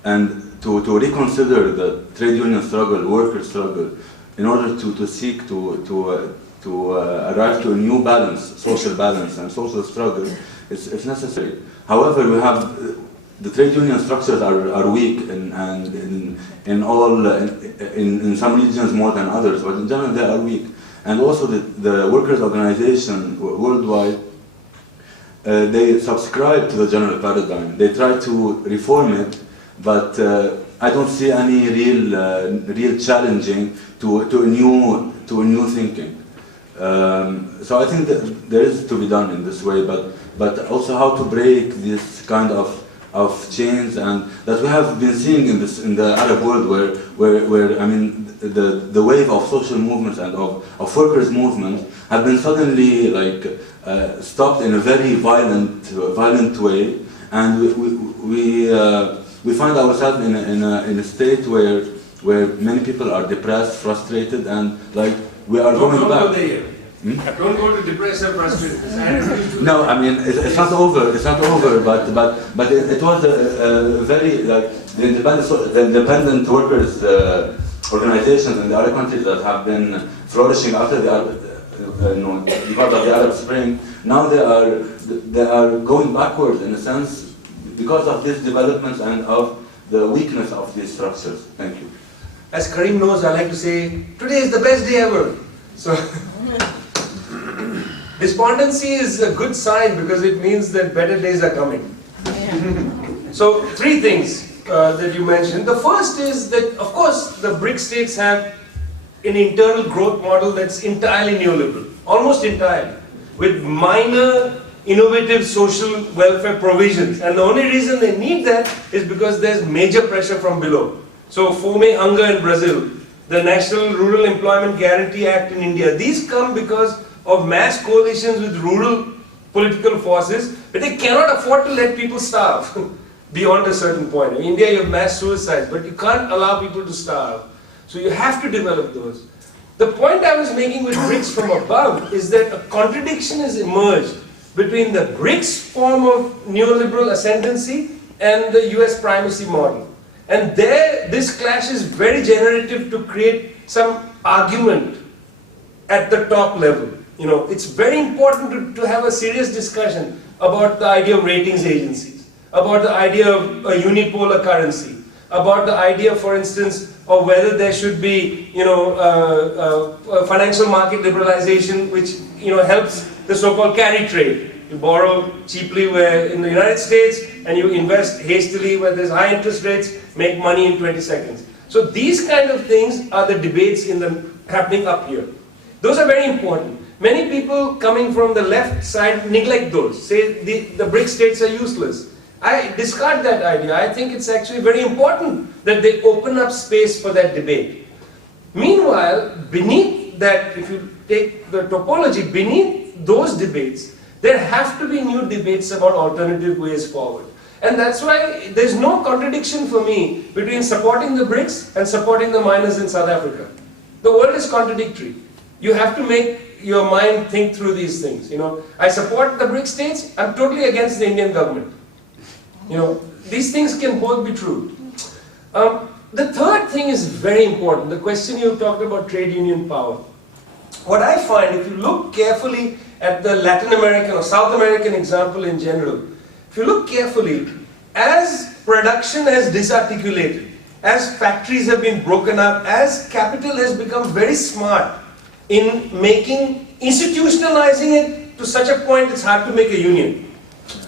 And to reconsider the trade union struggle, worker struggle, in order to seek to arrive to a new balance, social balance and social struggle, it's necessary. However, we have the trade union structures are weak in some regions more than others, but in general they are weak. And also the workers' organization worldwide, they subscribe to the general paradigm. They try to reform it, but I don't see any real challenging to a new thinking. So I think that there is to be done in this way, but also how to break this kind of chains, and that we have been seeing in the Arab world, where I mean the wave of social movements and of workers' movements have been suddenly like stopped in a very violent way, and we find ourselves in a state where many people are depressed, frustrated, and like we are going back. Don't go to depressed and frustrated. No, I mean it's not over. It's not over. But it was a very like the independent workers organizations in the other countries that have been flourishing after because of the Arab Spring. Now they are going backwards in a sense because of these developments and of the weakness of these structures. Thank you. As Karim knows, I like to say, today is the best day ever. So. Despondency is a good sign because it means that better days are coming. So, three things that you mentioned. The first is that, of course, the BRICS states have an internal growth model that's entirely neoliberal, almost entirely, with minor innovative social welfare provisions. And the only reason they need that is because there's major pressure from below. So, Fome Hunger in Brazil, the National Rural Employment Guarantee Act in India, these come because of mass coalitions with rural political forces, but they cannot afford to let people starve beyond a certain point. In India you have mass suicides, but you can't allow people to starve. So you have to develop those. The point I was making with BRICS from above is that a contradiction has emerged between the BRICS form of neoliberal ascendancy and the US primacy model. And there, this clash is very generative to create some argument at the top level. You know, it's very important to have a serious discussion about the idea of ratings agencies, about the idea of a unipolar currency, about the idea, for instance, of whether there should be, you know, financial market liberalization, which, you know, helps the so-called carry trade. You borrow cheaply where in the United States, and you invest hastily where there's high interest rates, make money in 20 seconds. So these kind of things are the debates happening up here. Those are very important. Many people coming from the left side neglect those, say the BRIC states are useless. I discard that idea. I think it's actually very important that they open up space for that debate. Meanwhile, beneath that, if you take the topology, beneath those debates, there have to be new debates about alternative ways forward. And that's why there's no contradiction for me between supporting the BRICS and supporting the miners in South Africa. The world is contradictory. You have to make your mind think through these things. You know, I support the BRIC states, I'm totally against the Indian government. You know, these things can both be true. The third thing is very important, the question you talked about trade union power. What I find, if you look carefully at the Latin American or South American example in general, if you look carefully, as production has disarticulated, as factories have been broken up, as capital has become very smart in institutionalizing it to such a point it's hard to make a union.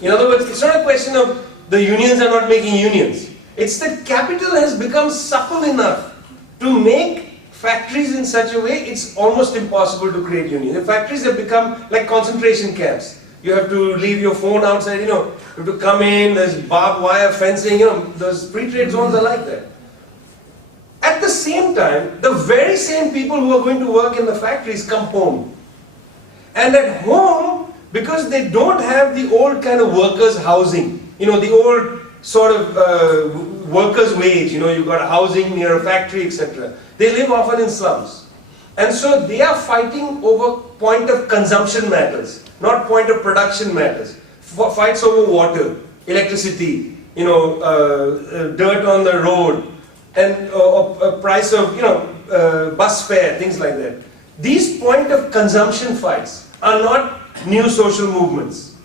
In other words, it's not a question of the unions are not making unions. It's that capital has become supple enough to make factories in such a way it's almost impossible to create unions. The factories have become like concentration camps. You have to leave your phone outside, you know, you have to come in, there's barbed wire fencing, you know, those free trade zones are like that. At the same time, the very same people who are going to work in the factories come home. And at home, because they don't have the old kind of workers' housing, you know, the old sort of workers' wage, you know, you've got a housing near a factory, etc. They live often in slums. And so they are fighting over point of consumption matters, not point of production matters. Fights over water, electricity, you know, dirt on the road, and a price of, you know, bus fare, things like that. These point of consumption fights are not new social movements.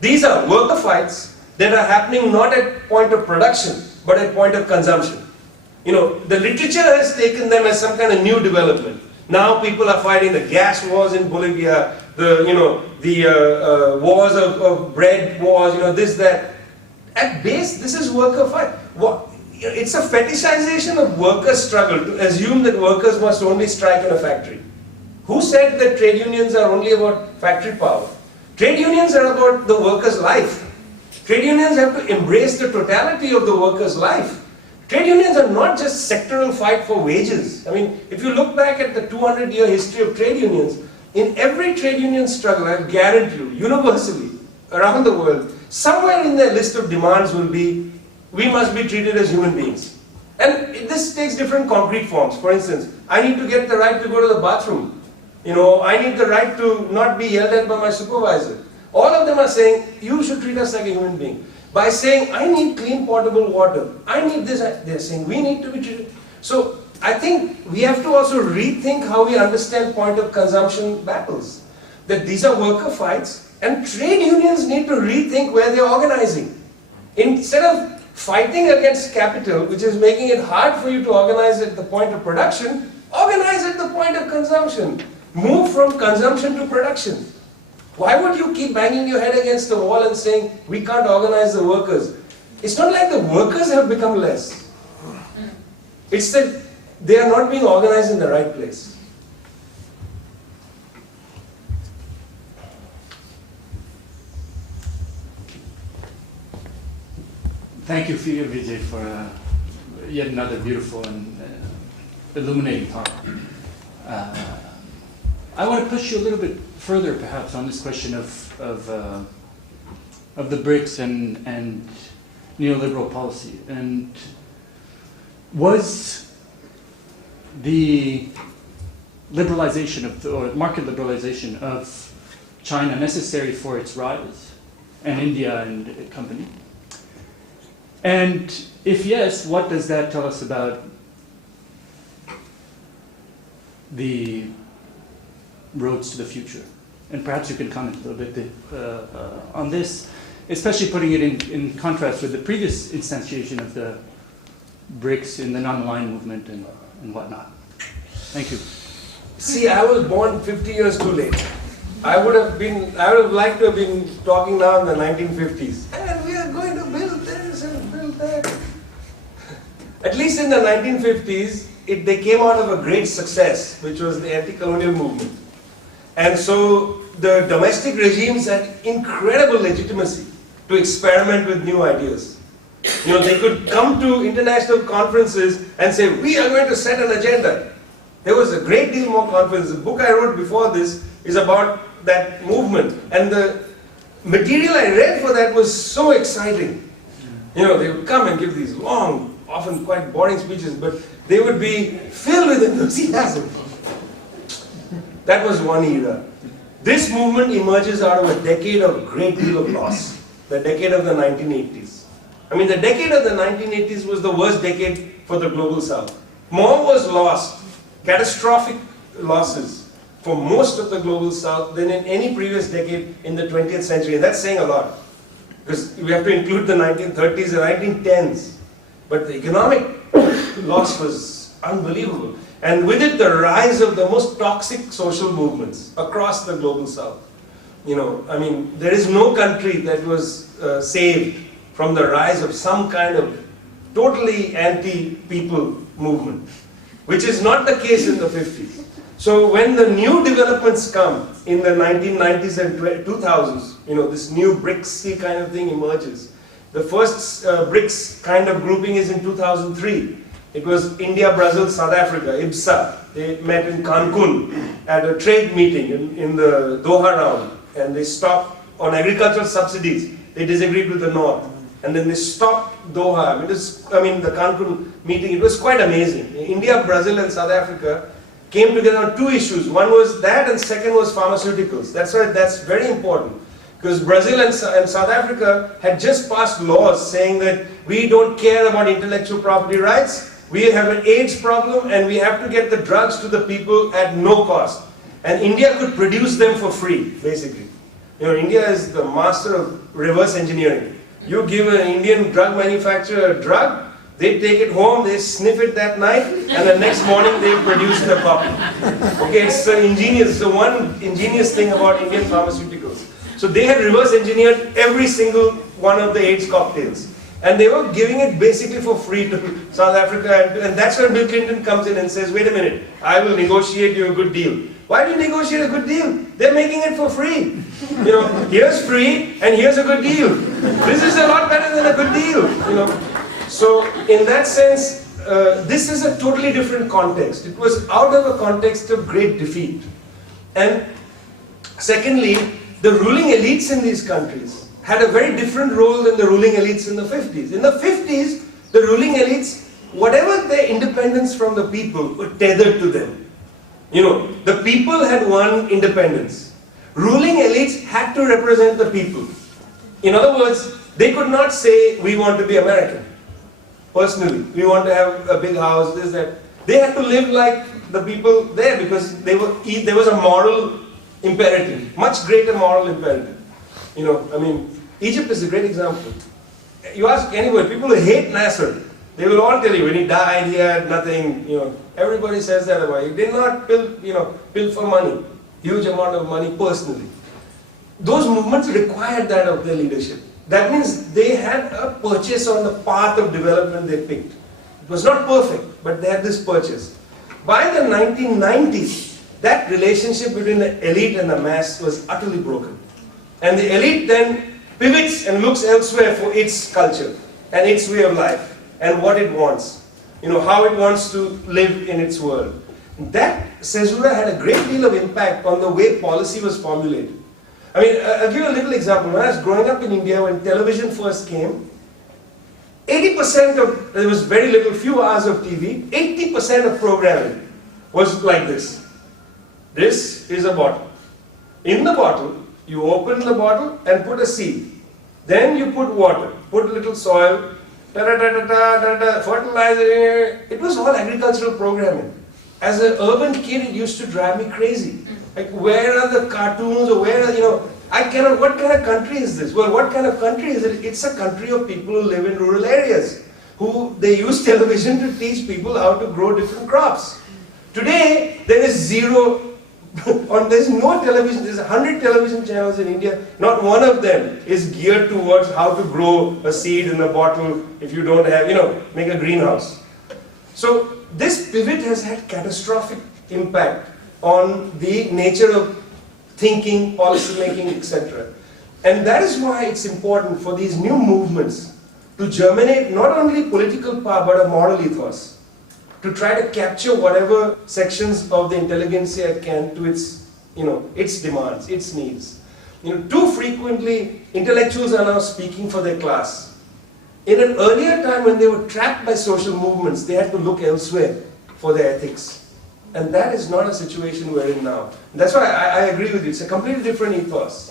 These are worker fights that are happening not at point of production, but at point of consumption. You know, the literature has taken them as some kind of new development. Now people are fighting the gas wars in Bolivia, the, you know, the wars of bread wars, you know, this, that. At base, this is worker fight. It's a fetishization of worker struggle to assume that workers must only strike in a factory. Who said that trade unions are only about factory power? Trade unions are about the worker's life. Trade unions have to embrace the totality of the worker's life. Trade unions are not just sectoral fight for wages. I mean, if you look back at the 200-year history of trade unions, in every trade union struggle, I guarantee you, universally, around the world, somewhere in their list of demands will be, we must be treated as human beings. And this takes different concrete forms. For instance, I need to get the right to go to the bathroom. You know, I need the right to not be yelled at by my supervisor. All of them are saying, you should treat us like a human being. By saying, I need clean potable water, I need this, they're saying, we need to be treated. So, I think we have to also rethink how we understand point of consumption battles. That these are worker fights, and trade unions need to rethink where they're organizing. Instead of fighting against capital, which is making it hard for you to organize at the point of production, organize at the point of consumption. Move from consumption to production. Why would you keep banging your head against the wall and saying, we can't organize the workers? It's not like the workers have become less. It's that they are not being organized in the right place. Thank you, Vijay, for yet another beautiful and illuminating talk. I want to push you a little bit further, perhaps, on this question of the BRICS and neoliberal policy. And was the liberalization of or market liberalization of China necessary for its rise, and India and company? And if yes, what does that tell us about the roads to the future? And perhaps you can comment a little bit on this, especially putting it in contrast with the previous instantiation of the BRICS in the non-aligned movement and whatnot. Thank you. See, I was born 50 years too late. I would have liked to have been talking now in the 1950s. And we are going to build this and build that. At least in the 1950s, they came out of a great success, which was the anti-colonial movement. And so the domestic regimes had incredible legitimacy to experiment with new ideas. You know, they could come to international conferences and say, we are going to set an agenda. There was a great deal more confidence. The book I wrote before this is about that movement. And the material I read for that was so exciting. You know, they would come and give these long, often quite boring speeches, but they would be filled with enthusiasm. That was one era. This movement emerges out of a decade of great deal of loss. The decade of the 1980s. I mean, the decade of the 1980s was the worst decade for the global south. More was lost, catastrophic losses for most of the global south than in any previous decade in the 20th century. And that's saying a lot, because we have to include the 1930s and 1910s. But the economic loss was unbelievable. And with it, the rise of the most toxic social movements across the global south. You know, I mean, there is no country that was saved from the rise of some kind of totally anti-people movement, which is not the case in the 50s. So when the new developments come in the 1990s and 2000s, you know, this new BRICS kind of thing emerges. The first BRICS kind of grouping is in 2003. It was India, Brazil, South Africa, IBSA. They met in Cancun at a trade meeting in the Doha round, and they stopped on agricultural subsidies. They disagreed with the North. And then they stopped Doha. The Cancun meeting, it was quite amazing. India, Brazil, and South Africa came together on two issues. One was that, and second was pharmaceuticals. That's why that's very important. Because Brazil and South Africa had just passed laws saying that we don't care about intellectual property rights. We have an AIDS problem, and we have to get the drugs to the people at no cost. And India could produce them for free, basically. You know, India is the master of reverse engineering. You give an Indian drug manufacturer a drug, they take it home, they sniff it that night, and the next morning they produce the copy. Okay, it's the one ingenious thing about Indian pharmaceuticals. So they had reverse engineered every single one of the AIDS cocktails. And they were giving it basically for free to South Africa. And that's when Bill Clinton comes in and says, wait a minute, I will negotiate you a good deal. Why do you negotiate a good deal? They're making it for free. You know, here's free and here's a good deal. This is a lot better than a good deal. You know, so in that sense, this is a totally different context. It was out of a context of great defeat. And secondly, the ruling elites in these countries had a very different role than the ruling elites in the 50s. In the 50s, the ruling elites, whatever their independence from the people, were tethered to them. You know, the people had won independence. Ruling elites had to represent the people. In other words, they could not say, we want to be American. Personally, we want to have a big house, this, that. They had to live like the people there because there was a moral imperative, much greater moral imperative. You know, I mean, Egypt is a great example. You ask anybody, people who hate Nasser, they will all tell you when he died, he had nothing. You know, everybody says that about him. He did not pill for money, huge amount of money personally. Those movements required that of their leadership. That means they had a purchase on the path of development they picked. It was not perfect, but they had this purchase. By the 1990s, that relationship between the elite and the mass was utterly broken. And the elite then pivots and looks elsewhere for its culture and its way of life and what it wants. You know, how it wants to live in its world. That caesura had a great deal of impact on the way policy was formulated. I mean, I'll give you a little example. When I was growing up in India, when television first came, 80% of, there was very little, few hours of TV, 80% of programming was like this. This is a bottle. In the bottle, You open the bottle and put a seed. Then you put water, put a little soil, fertilizer. It was all agricultural programming. As an urban kid, it used to drive me crazy. Like, where are the cartoons, or where are, what kind of country is this? Well, what kind of country is it? It's a country of people who live in rural areas, who they use television to teach people how to grow different crops. Today, there is zero, there's no television, there's 100 television channels in India, not one of them is geared towards how to grow a seed in a bottle if you don't have, make a greenhouse. So this pivot has had catastrophic impact on the nature of thinking, policy making, etc. And that is why it's important for these new movements to germinate not only political power but a moral ethos, to try to capture whatever sections of the intelligentsia can to its, its demands, its needs. Too frequently, intellectuals are now speaking for their class. In an earlier time when they were trapped by social movements, they had to look elsewhere for their ethics. And that is not a situation we're in now. And that's why I agree with you, it's a completely different ethos.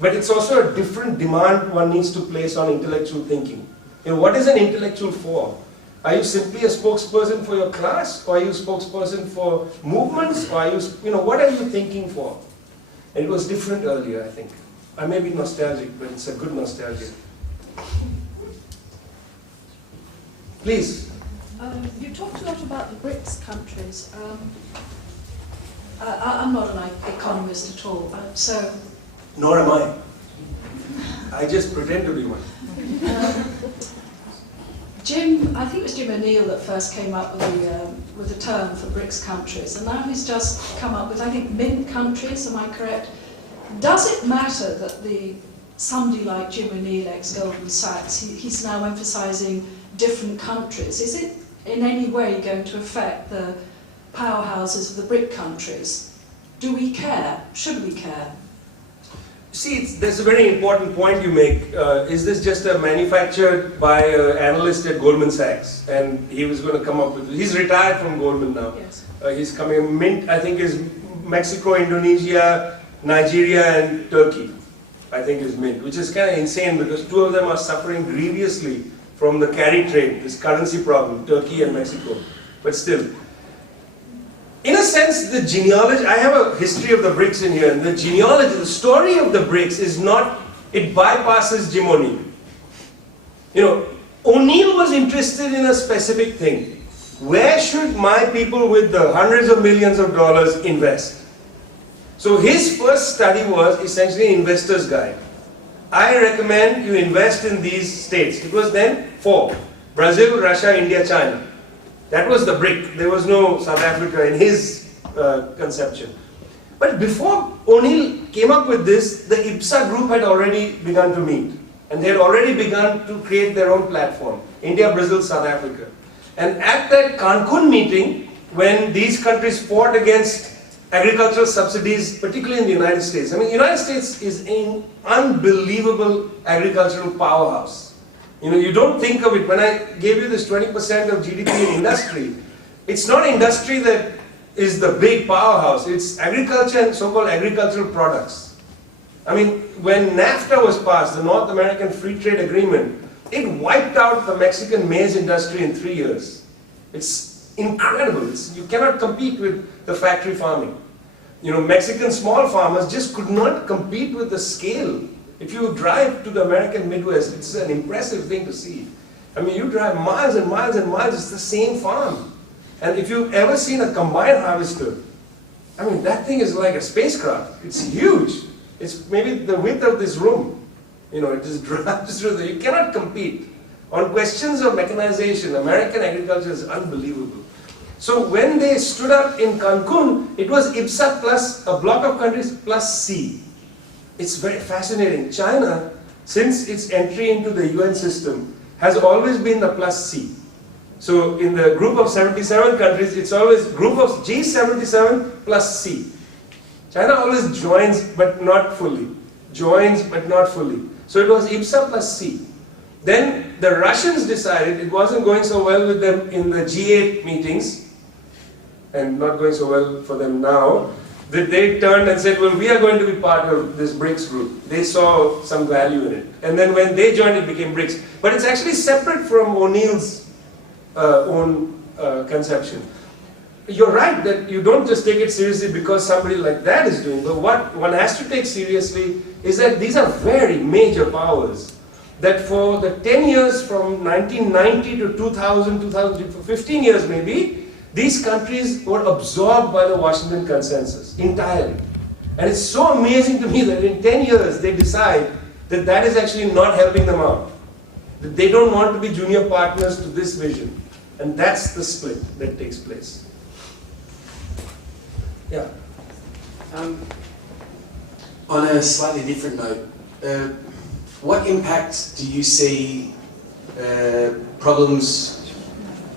But it's also a different demand one needs to place on intellectual thinking. What is an intellectual for? Are you simply a spokesperson for your class? Or are you a spokesperson for movements? Or are you, what are you thinking for? And it was different earlier, I think. I may be nostalgic, but it's a good nostalgia. Please. You talked a lot about the BRICS countries. I'm not an economist at all, so... Nor am I. I just pretend to be one. Jim, I think it was Jim O'Neill that first came up with the term for BRICS countries, and now he's just come up with, I think, mint countries, am I correct? Does it matter that somebody like Jim O'Neill, ex-Goldman Sachs, he's now emphasizing different countries? Is it in any way going to affect the powerhouses of the BRIC countries? Do we care? Should we care? See, there's a very important point you make. Is this just manufactured by an analyst at Goldman Sachs? And he was going to come up with, he's retired from Goldman now. Yes. He's coming, mint, I think is Mexico, Indonesia, Nigeria and Turkey, I think is mint, which is kind of insane because two of them are suffering grievously from the carry trade, this currency problem, Turkey and Mexico. But still, in a sense, the genealogy, I have a history of the BRICS in here, and the genealogy, the story of the BRICS is not, it bypasses Jim O'Neill. O'Neill was interested in a specific thing. Where should my people with the hundreds of millions of dollars invest? So his first study was essentially an investor's guide. I recommend you invest in these states. It was then 4. Brazil, Russia, India, China. That was the BRIC. There was no South Africa in his conception. But before O'Neill came up with this, the IPSA group had already begun to meet. And they had already begun to create their own platform. India, Brazil, South Africa. And at that Cancun meeting, when these countries fought against agricultural subsidies, particularly in the United States. I mean, the United States is an unbelievable agricultural powerhouse. You don't think of it, when I gave you this 20% of GDP in industry, it's not industry that is the big powerhouse, it's agriculture and so-called agricultural products. I mean, when NAFTA was passed, the North American Free Trade Agreement, it wiped out the Mexican maize industry in 3 years. It's incredible. You cannot compete with the factory farming. Mexican small farmers just could not compete with the scale. If you drive to the American Midwest, it's an impressive thing to see. I mean, you drive miles and miles and miles, it's the same farm. And if you've ever seen a combine harvester, I mean, that thing is like a spacecraft. It's huge. It's maybe the width of this room. It just drives through you cannot compete. On questions of mechanization, American agriculture is unbelievable. So when they stood up in Cancun, it was IPSA plus a block of countries plus C. It's very fascinating. China, since its entry into the UN system, has always been the plus C. So in the group of 77 countries, it's always group of G77 plus C. China always joins but not fully. Joins but not fully. So it was IPSA plus C. Then the Russians decided it wasn't going so well with them in the G8 meetings, and not going so well for them now. that they turned and said, well, we are going to be part of this BRICS group. They saw some value in it. And then when they joined, it became BRICS. But it's actually separate from O'Neill's own conception. You're right that you don't just take it seriously because somebody like that is doing it. But what one has to take seriously is that these are very major powers. That for the 10 years from 1990 to 2000, 2000, for 15 years maybe, these countries were absorbed by the Washington Consensus entirely. And it's so amazing to me that in 10 years they decide that that is actually not helping them out. That they don't want to be junior partners to this vision. And that's the split that takes place. Yeah. On a slightly different note, what impact do you see problems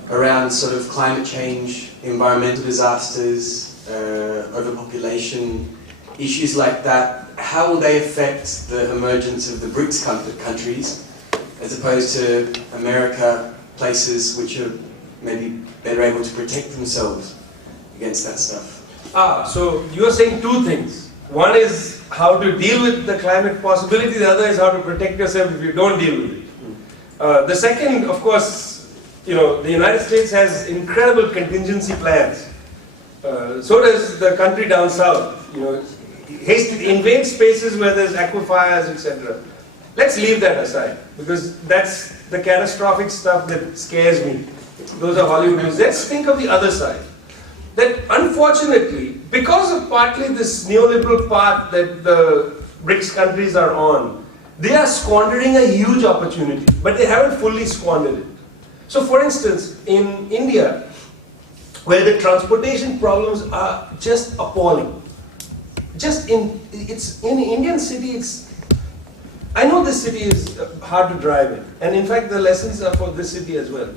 around sort of climate change, environmental disasters, overpopulation, issues like that? How will they affect the emergence of the BRICS countries as opposed to America, places which are maybe better able to protect themselves against that stuff? So you're saying two things. One is how to deal with the climate possibility, the other is how to protect yourself if you don't deal with it. The second, of course, the United States has incredible contingency plans. So does the country down south. Invade spaces where there's aquifers, etc. Let's leave that aside, because that's the catastrophic stuff that scares me. Those are Hollywood movies. Let's think of the other side. That unfortunately, because of partly this neoliberal path that the BRICS countries are on, they are squandering a huge opportunity, but they haven't fully squandered it. So for instance, in India, where the transportation problems are just appalling. In Indian city, I know this city is hard to drive in, and in fact the lessons are for this city as well.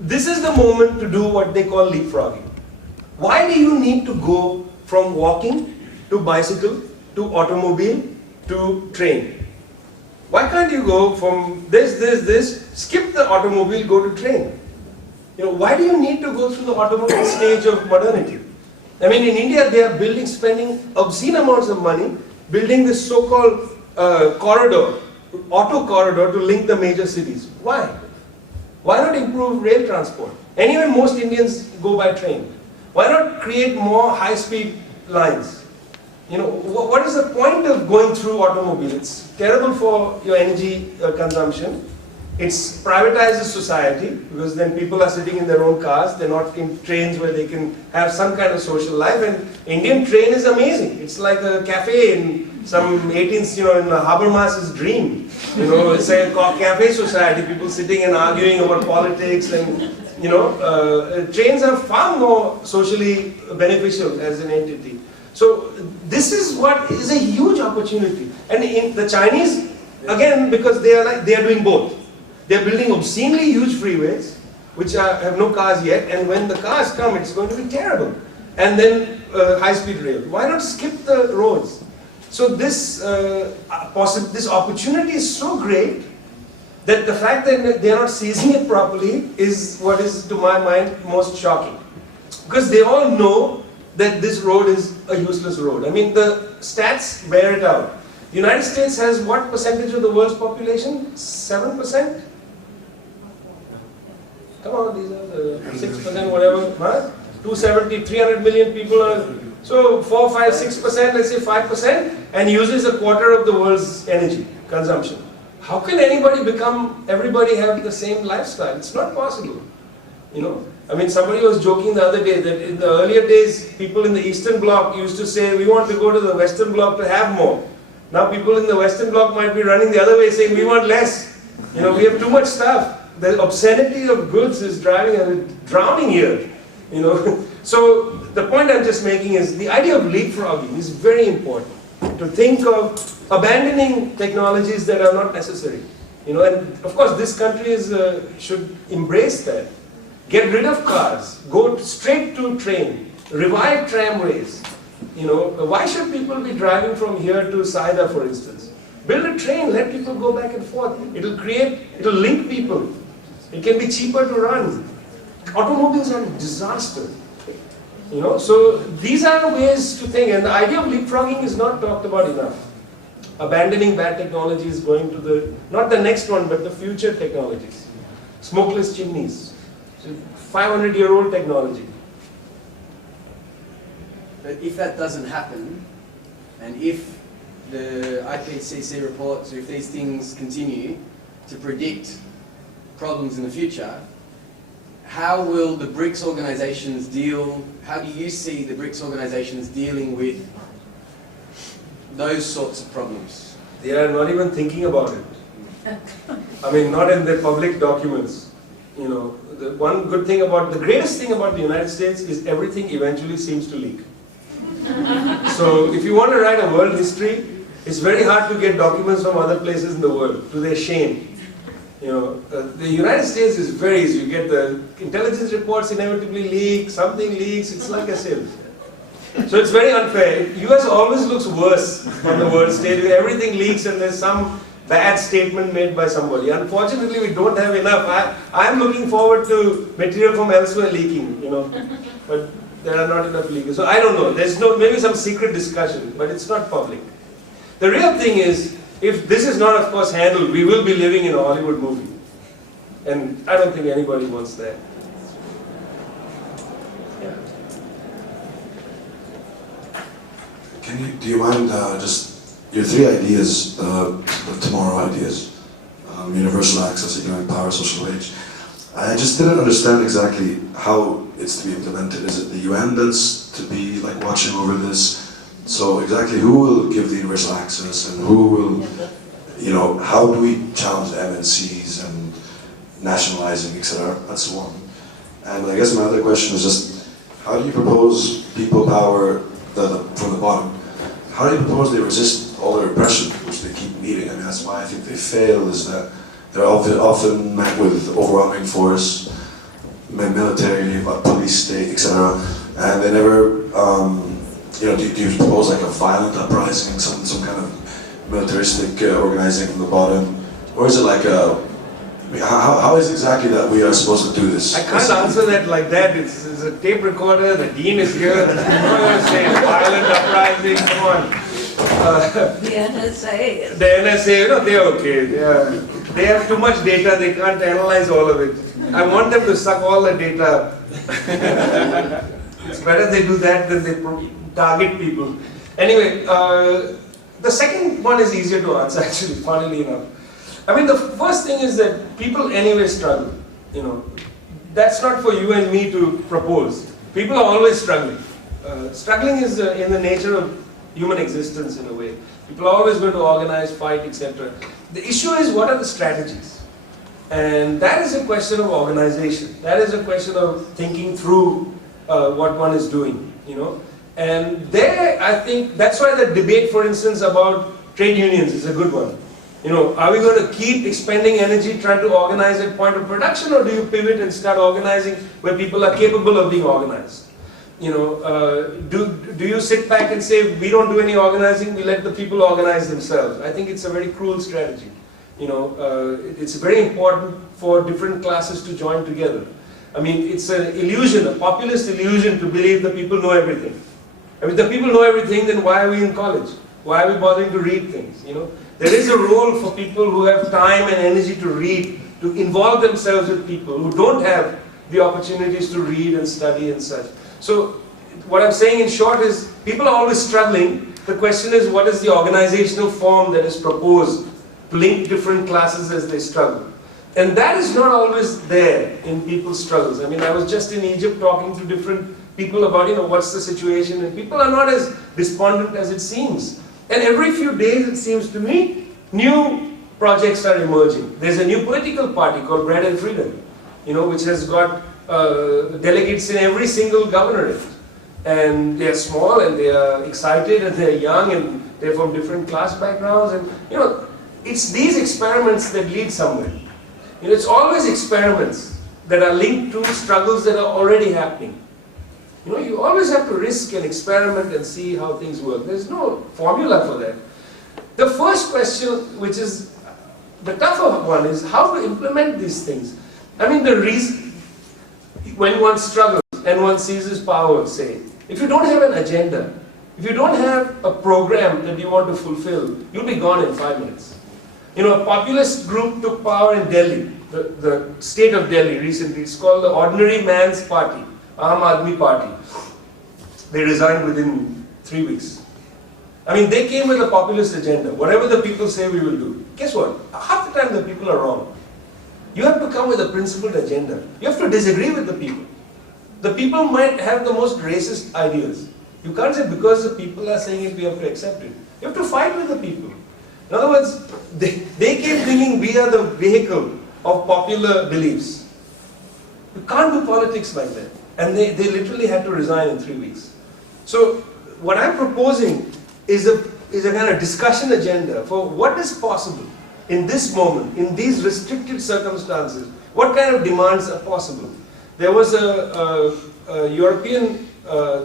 This is the moment to do what they call leapfrogging. Why do you need to go from walking to bicycle to automobile to train? Why can't you go from this, skip the automobile, go to train? Why do you need to go through the automobile stage of modernity? I mean, in India, they are spending obscene amounts of money, building this so-called auto corridor to link the major cities. Why? Why not improve rail transport? Anyway, most Indians go by train. Why not create more high-speed lines? What is the point of going through automobile? It's terrible for your energy consumption. It's privatizes society, because then people are sitting in their own cars. They're not in trains where they can have some kind of social life. And Indian train is amazing. It's like a cafe in some 18th, in Habermas's dream. It's a cafe society, people sitting and arguing about politics, and trains are far more socially beneficial as an entity. So this is what is a huge opportunity. And in the Chinese, again, because they are doing both. They are building obscenely huge freeways, which have no cars yet, and when the cars come, it's going to be terrible. And then high-speed rail. Why not skip the roads? So this opportunity is so great that the fact that they are not seizing it properly is what is, to my mind, most shocking. Because they all know that this road is a useless road. I mean, the stats bear it out. The United States has what percentage of the world's population? 7%? Come on, these are the 6%, whatever. Huh? 270, 300 million people are. So 4, 5, 6%, let's say 5%, and uses a quarter of the world's energy consumption. How can everybody have the same lifestyle? It's not possible. I mean, somebody was joking the other day that in the earlier days, people in the Eastern Bloc used to say, we want to go to the Western Bloc to have more. Now people in the Western Bloc might be running the other way saying, we want less. We have too much stuff. The obscenity of goods is drowning here. So the point I'm just making is the idea of leapfrogging is very important. To think of abandoning technologies that are not necessary. And of course this country should embrace that. Get rid of cars, go straight to train, revive tramways. Why should people be driving from here to Saida, for instance? Build a train, let people go back and forth. It'll link people. It can be cheaper to run. Automobiles are a disaster. You know, so these are ways to think, and the idea of leapfrogging is not talked about enough. Abandoning bad technologies, going to the, not the next one, but the future technologies. Smokeless chimneys, 500-year-old technology. But if that doesn't happen, and if the IPCC reports, or if these things continue to predict problems in the future, how will the BRICS organizations deal, how do you see the BRICS organizations dealing with those sorts of problems? They are not even thinking about it. I mean, not in their public documents. You know, the one good thing about, the greatest thing about the United States is everything eventually seems to leak. So if you want to write a world history, it's very hard to get documents from other places in the world, to their shame. You know, the United States is very easy. You get the intelligence reports inevitably leak, something leaks, it's like a sieve. So it's very unfair. US always looks worse on the world stage. Everything leaks and there's some bad statement made by somebody. Unfortunately, we don't have enough. I'm looking forward to material from elsewhere leaking, you know, but there are not enough leakers. So I don't know. There's maybe some secret discussion, but it's not public. The real thing is, if this is not, of course, handled, we will be living in a Hollywood movie. And I don't think anybody wants that. Yeah. Do you mind just your three ideas, the tomorrow ideas, universal access, economic power, social wage. I just didn't understand exactly how it's to be implemented. Is it the UN that's to be like watching over this? So exactly who will give the universal access and who will, you know, how do we challenge the MNCs and nationalizing, etc. That's one. And I guess my other question is just, how do you propose people power from the bottom? How do you propose they resist all the repression which they keep meeting? I mean, that's why I think they fail, is that they're often met with overwhelming force, military, police state, etc. And they never, you know, do you propose like a violent uprising, some kind of militaristic organizing from the bottom? Or is it like a, how is it exactly that we are supposed to do this? I can't answer that like that. It's a tape recorder, the dean is here. I'm not going to say violent uprising, come on. The NSA. The NSA, you know, they're okay. They have too much data, they can't analyze all of it. I want them to suck all the data. It's better they do that than they target people. Anyway, the second one is easier to answer actually, funnily enough. I mean, the first thing is that people anyway struggle, you know. That's not for you and me to propose. People are always struggling. Struggling is in the nature of human existence in a way. People are always going to organize, fight, etc. The issue is, what are the strategies? And that is a question of organization. That is a question of thinking through what one is doing, you know. And there, I think, that's why the debate, for instance, about trade unions is a good one. You know, are we going to keep expending energy trying to organize at point of production, or do you pivot and start organizing where people are capable of being organized? You know, do you sit back and say, we don't do any organizing, we let the people organize themselves? I think it's a very cruel strategy. You know, it's very important for different classes to join together. I mean, it's an illusion, a populist illusion to believe the people know everything. I mean, if the people know everything, then why are we in college? Why are we bothering to read things, you know? There is a role for people who have time and energy to read, to involve themselves with people who don't have the opportunities to read and study and such. So, what I'm saying in short is, people are always struggling. The question is, what is the organizational form that is proposed to link different classes as they struggle? And that is not always there in people's struggles. I mean, I was just in Egypt talking to different people about, you know, what's the situation, and people are not as despondent as it seems. And every few days, it seems to me, new projects are emerging. There's a new political party called Bread and Freedom, you know, which has got delegates in every single governorate. And they're small, and they are excited, and they're young, and they're from different class backgrounds. And, you know, it's these experiments that lead somewhere. You know, it's always experiments that are linked to struggles that are already happening. You know, you always have to risk and experiment and see how things work. There's no formula for that. The first question, which is the tougher one, is how to implement these things. I mean, the reason, when one struggles, and one seizes power, say, if you don't have an agenda, if you don't have a program that you want to fulfill, you'll be gone in 5 minutes. You know, a populist group took power in Delhi, the state of Delhi recently. It's called the Ordinary Man's Party, Aam Aadmi Party. They resigned within 3 weeks. I mean, they came with a populist agenda. Whatever the people say, we will do. Guess what? Half the time the people are wrong. You have to come with a principled agenda. You have to disagree with the people. The people might have the most racist ideas. You can't say because the people are saying it, we have to accept it. You have to fight with the people. In other words, they came thinking we are the vehicle of popular beliefs. You can't do politics like that. And they literally had to resign in 3 weeks. So what I'm proposing is a kind of discussion agenda for what is possible in this moment, in these restricted circumstances. What kind of demands are possible? There was a European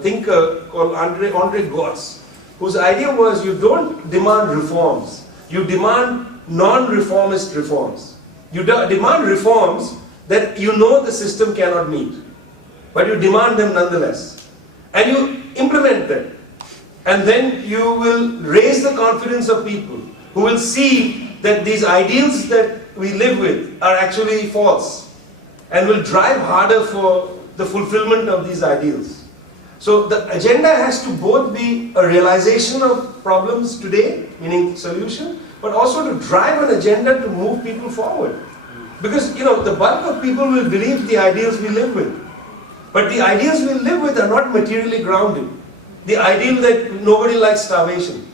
thinker called Andre Gotz, whose idea was you don't demand reforms, you demand non-reformist reforms. You demand reforms that you know the system cannot meet, but you demand them nonetheless. And you implement them. And then you will raise the confidence of people who will see that these ideals that we live with are actually false and will drive harder for the fulfillment of these ideals. So the agenda has to both be a realization of problems today, meaning solution, but also to drive an agenda to move people forward. Because, you know, the bulk of people will believe the ideals we live with. But the ideals we live with are not materially grounded. The ideal that nobody likes starvation.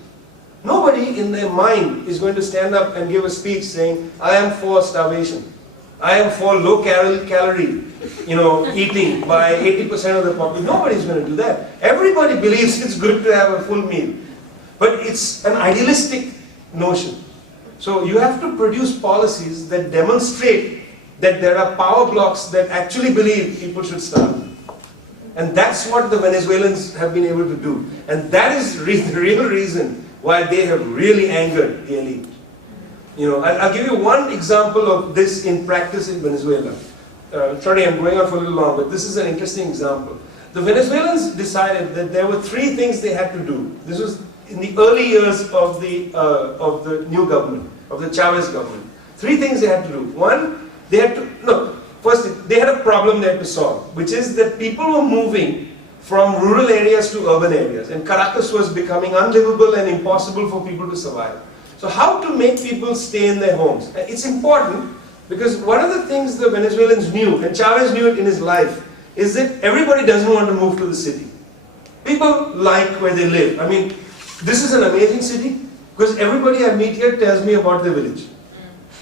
Nobody in their mind is going to stand up and give a speech saying, I am for starvation. I am for low calorie, eating by 80% of the population. Nobody's going to do that. Everybody believes it's good to have a full meal. But it's an idealistic notion. So you have to produce policies that demonstrate that there are power blocks that actually believe people should starve. And that's what the Venezuelans have been able to do. And that is the real reason why they have really angered the elite. I'll give you one example of this in practice in Venezuela. Sorry, I'm going on for a little long, but this is an interesting example. The Venezuelans decided that there were 3 things they had to do. This was in the early years of the new government, of the Chavez government. 3 things they had to do. One, they had a problem they had to solve, which is that people were moving from rural areas to urban areas, and Caracas was becoming unlivable and impossible for people to survive. So how to make people stay in their homes? It's important because one of the things the Venezuelans knew, and Chavez knew it in his life, is that everybody doesn't want to move to the city. People like where they live. I mean, this is an amazing city because everybody I meet here tells me about their village.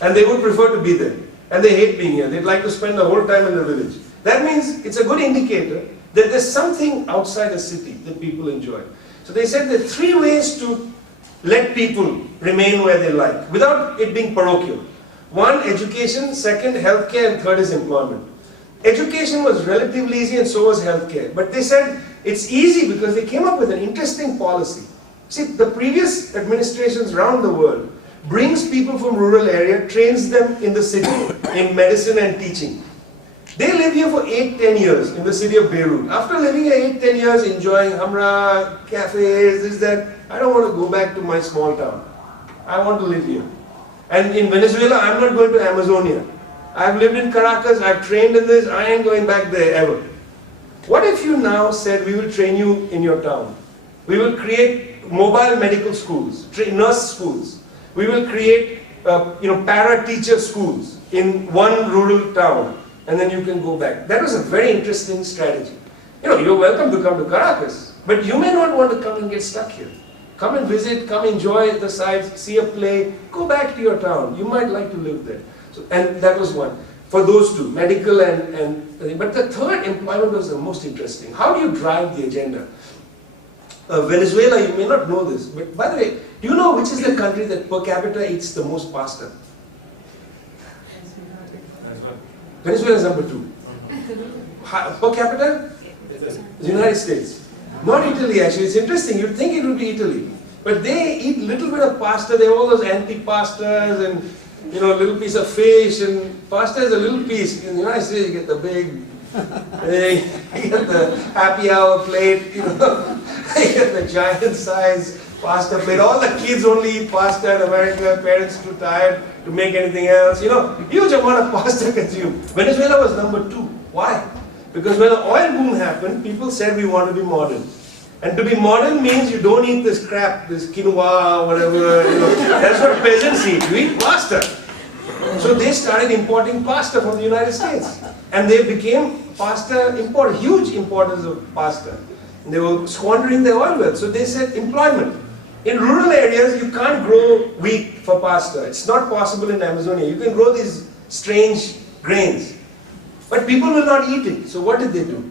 And they would prefer to be there. And they hate being here. They'd like to spend the whole time in the village. That means it's a good indicator that there's something outside the city that people enjoy. So they said there are 3 ways to let people remain where they like, without it being parochial. 1, education, 2nd, healthcare, and 3rd is employment. Education was relatively easy and so was healthcare. But they said it's easy because they came up with an interesting policy. See, the previous administrations around the world brings people from rural area, trains them in the city in medicine and teaching. They live here for 8-10 years in the city of Beirut. After living here 8-10 years, enjoying hamra, cafes, this, that, I don't want to go back to my small town. I want to live here. And in Venezuela, I'm not going to Amazonia. I've lived in Caracas, I've trained in this, I ain't going back there ever. What if you now said, we will train you in your town? We will create mobile medical schools, nurse schools. We will create, para-teacher schools in one rural town, and then you can go back. That was a very interesting strategy. You're welcome to come to Caracas, but you may not want to come and get stuck here. Come and visit, come enjoy the sights, see a play, go back to your town. You might like to live there. So, and that was one. For those 2, medical but the 3rd, employment, was the most interesting. How do you drive the agenda? Venezuela, you may not know this, but by the way, do you know which is the country that per capita eats the most pasta? Venezuela is number 2. Per capita? The United States. Not Italy actually, it's interesting, you'd think it would be Italy. But they eat a little bit of pasta, they have all those antipastas and a little piece of fish, and pasta is a little piece. In the United States you get the big They get the happy hour plate, you know, they get the giant size pasta plate. All the kids only eat pasta in America, parents too tired to make anything else. You know, huge amount of pasta consumed. Venezuela was number 2. Why? Because when the oil boom happened, people said we want to be modern. And to be modern means you don't eat this crap, this quinoa, whatever, you know. That's what peasants eat. You eat pasta. So they started importing pasta from the United States. And they became huge importers of pasta. And they were squandering their oil wealth. So they said employment. In rural areas, you can't grow wheat for pasta. It's not possible in Amazonia. You can grow these strange grains. But people will not eat it. So what did they do?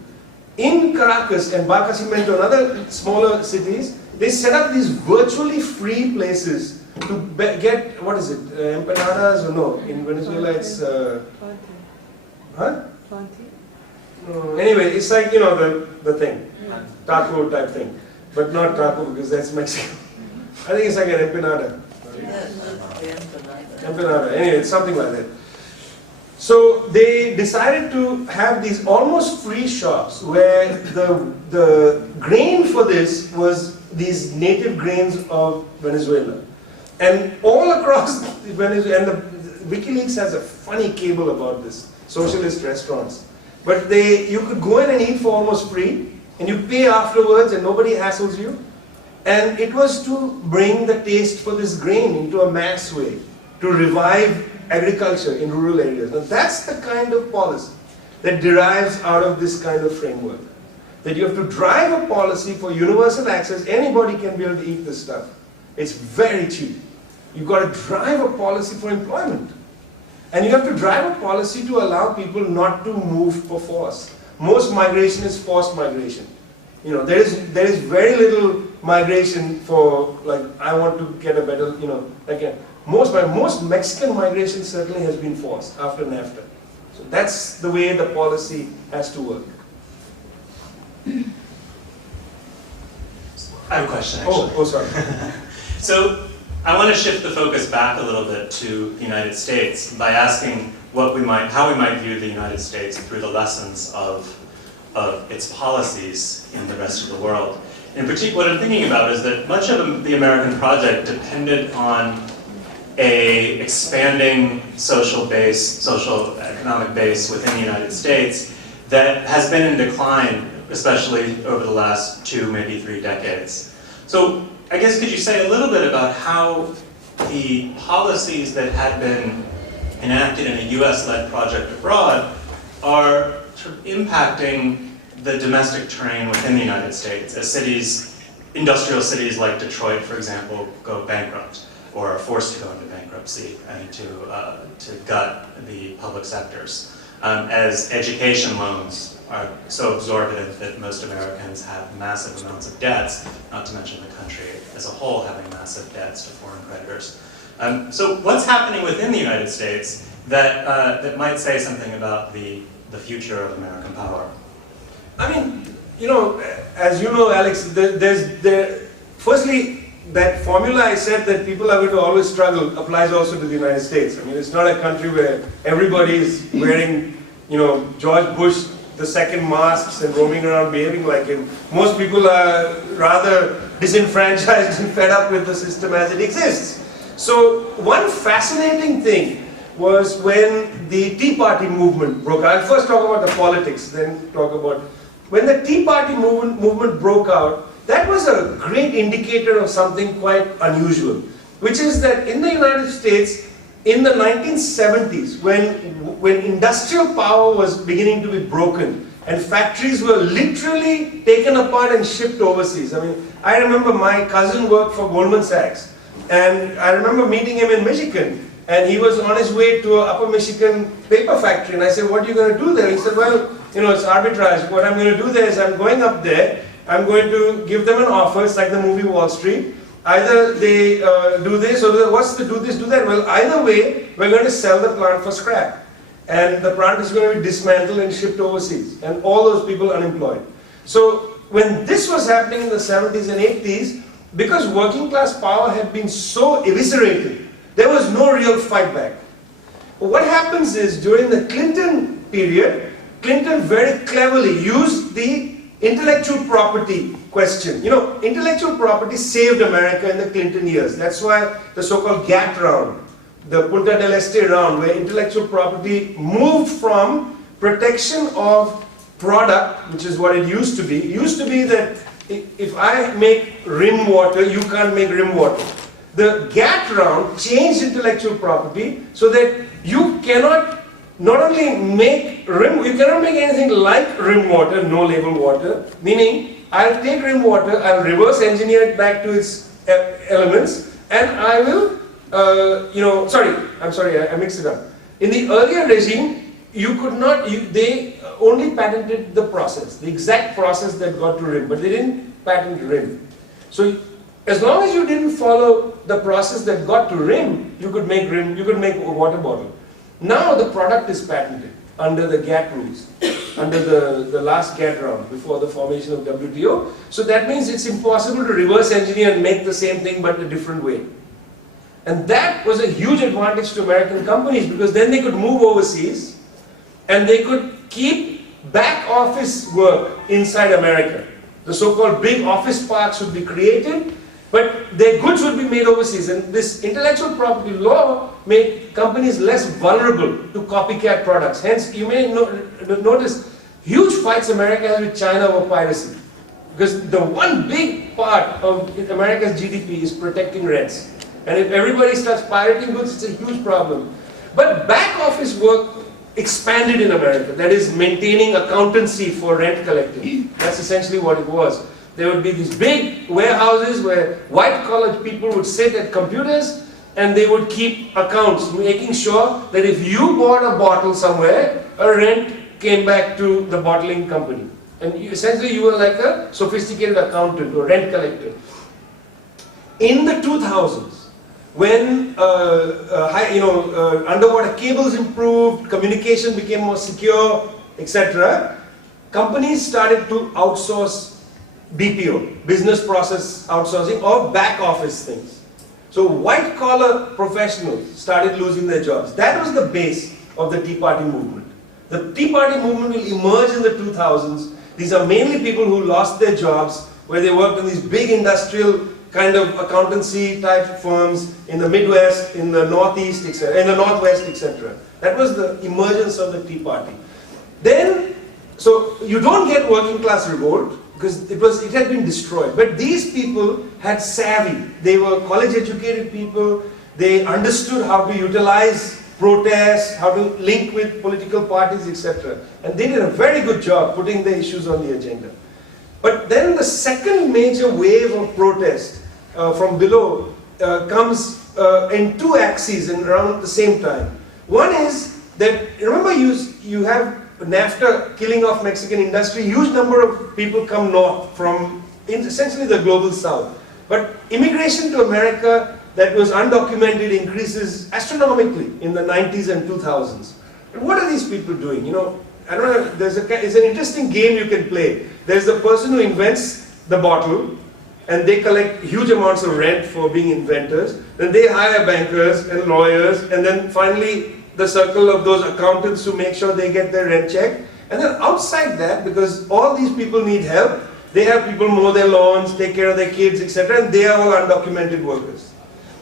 In Caracas and Barquisimeto and other smaller cities, they set up these virtually free places to get, what is it, empanadas or no? In Venezuela it's... 20. Huh? 20. Anyway, it's like, you know, the thing. Taco type thing. But not taco because that's Mexican. I think it's like an empanada. Yes, that's the empanada. Empanada. Anyway, it's something like that. So they decided to have these almost free shops where the grain for this was these native grains of Venezuela. And all across Venezuela, and WikiLeaks has a funny cable about this, socialist restaurants. But you could go in and eat for almost free, and you pay afterwards and nobody hassles you. And it was to bring the taste for this grain into a mass way, to revive agriculture in rural areas. Now that's the kind of policy that derives out of this kind of framework. That you have to drive a policy for universal access. Anybody can be able to eat this stuff. It's very cheap. You've got to drive a policy for employment. And you have to drive a policy to allow people not to move for force. Most migration is forced migration. You know, there is very little migration for, like, I want to get a better, you know, again. Most Mexican migration certainly has been forced after NAFTA. So that's the way the policy has to work. I have a question, actually. Oh, sorry. So I want to shift the focus back a little bit to the United States by asking how we might view the United States through the lessons of its policies in the rest of the world. In particular, what I'm thinking about is that much of the American project depended on a expanding socio-economic base within the United States that has been in decline, especially over the last 2, maybe 3 decades. So I guess could you say a little bit about how the policies that had been enacted in a US-led project abroad are sort of impacting the domestic terrain within the United States as industrial cities like Detroit, for example, go bankrupt or are forced to go into bankruptcy and to gut the public sectors. As education loans are so exorbitant that most Americans have massive amounts of debts, not to mention the country as a whole having massive debts to foreign creditors. So what's happening within the United States that might say something about the future of American power? I mean, you know, as you know, Alex, firstly, that formula I said that people are going to always struggle applies also to the United States. I mean, it's not a country where everybody is wearing, you know, George Bush II masks and roaming around behaving like him. Most people are rather disenfranchised and fed up with the system as it exists. So one fascinating thing was when the Tea Party movement broke out. I'll first talk about the politics, then talk about... When the Tea Party movement broke out, that was a great indicator of something quite unusual, which is that in the United States, in the 1970s, when industrial power was beginning to be broken and factories were literally taken apart and shipped overseas. I mean, I remember my cousin worked for Goldman Sachs, and I remember meeting him in Michigan, and he was on his way to an Upper Michigan paper factory, and I said, what are you going to do there? He said, well, you know, it's arbitrage. What I'm going to do there is I'm going up there, I'm going to give them an offer. It's like the movie Wall Street. Either they do this or what's the do this, do that. Well, either way, we're going to sell the plant for scrap. And the plant is going to be dismantled and shipped overseas. And all those people unemployed. So when this was happening in the 70s and 80s, because working class power had been so eviscerated, there was no real fight back. But what happens is during the Clinton period, Clinton very cleverly used the intellectual property question. You know, intellectual property saved America in the Clinton years. That's why the so-called GATT round, the Punta del Este round, where intellectual property moved from protection of product, which is what it used to be. It used to be that if I make rim water, you can't make rim water. The GATT round changed intellectual property so that you cannot not only make rim, you cannot make anything like rim water, no label water, meaning I'll take rim water, I'll reverse engineer it back to its elements, and I will, I mixed it up. In the earlier regime, you could not, they only patented the process, the exact process that got to rim, but they didn't patent rim. So as long as you didn't follow the process that got to rim, you could make a water bottle. Now the product is patented under the GATT rules, under the last GATT round before the formation of WTO. So that means it's impossible to reverse engineer and make the same thing but a different way. And that was a huge advantage to American companies, because then they could move overseas and they could keep back office work inside America. The so-called big office parks would be created, but their goods would be made overseas. And this intellectual property law made companies less vulnerable to copycat products. Hence, you may notice huge fights America has with China over piracy. Because the one big part of America's GDP is protecting rents. And if everybody starts pirating goods, it's a huge problem. But back office work expanded in America. That is, maintaining accountancy for rent collecting. That's essentially what it was. There would be these big warehouses where white-collar people would sit at computers and they would keep accounts, making sure that if you bought a bottle somewhere, a rent came back to the bottling company. And essentially you were like a sophisticated accountant or rent collector. In the 2000s, when underwater cables improved, communication became more secure, etc., companies started to outsource BPO, business process outsourcing, or back office things. So white collar professionals started losing their jobs. That was the base of the Tea Party movement. The Tea Party movement will emerge in the 2000s. These are mainly people who lost their jobs, where they worked in these big industrial kind of accountancy type firms in the Midwest, in the Northeast, etc., in the Northwest, etc. That was the emergence of the Tea Party. Then, so you don't get working class revolt, because it had been destroyed. But these people had savvy. They were college educated people. They understood how to utilize protests, how to link with political parties, etc. And they did a very good job putting the issues on the agenda. But then the second major wave of protest from below comes in two axes and around the same time. One is that, remember, you have NAFTA killing off Mexican industry. Huge number of people come north from essentially the global south. But immigration to America that was undocumented increases astronomically in the 90s and 2000s. And what are these people doing? You know, I don't know, it's an interesting game you can play. There's the person who invents the bottle, and they collect huge amounts of rent for being inventors. Then they hire bankers and lawyers, and then finally the circle of those accountants who make sure they get their rent check. And then outside that, because all these people need help, they have people mow their lawns, take care of their kids, etc., and they are all undocumented workers.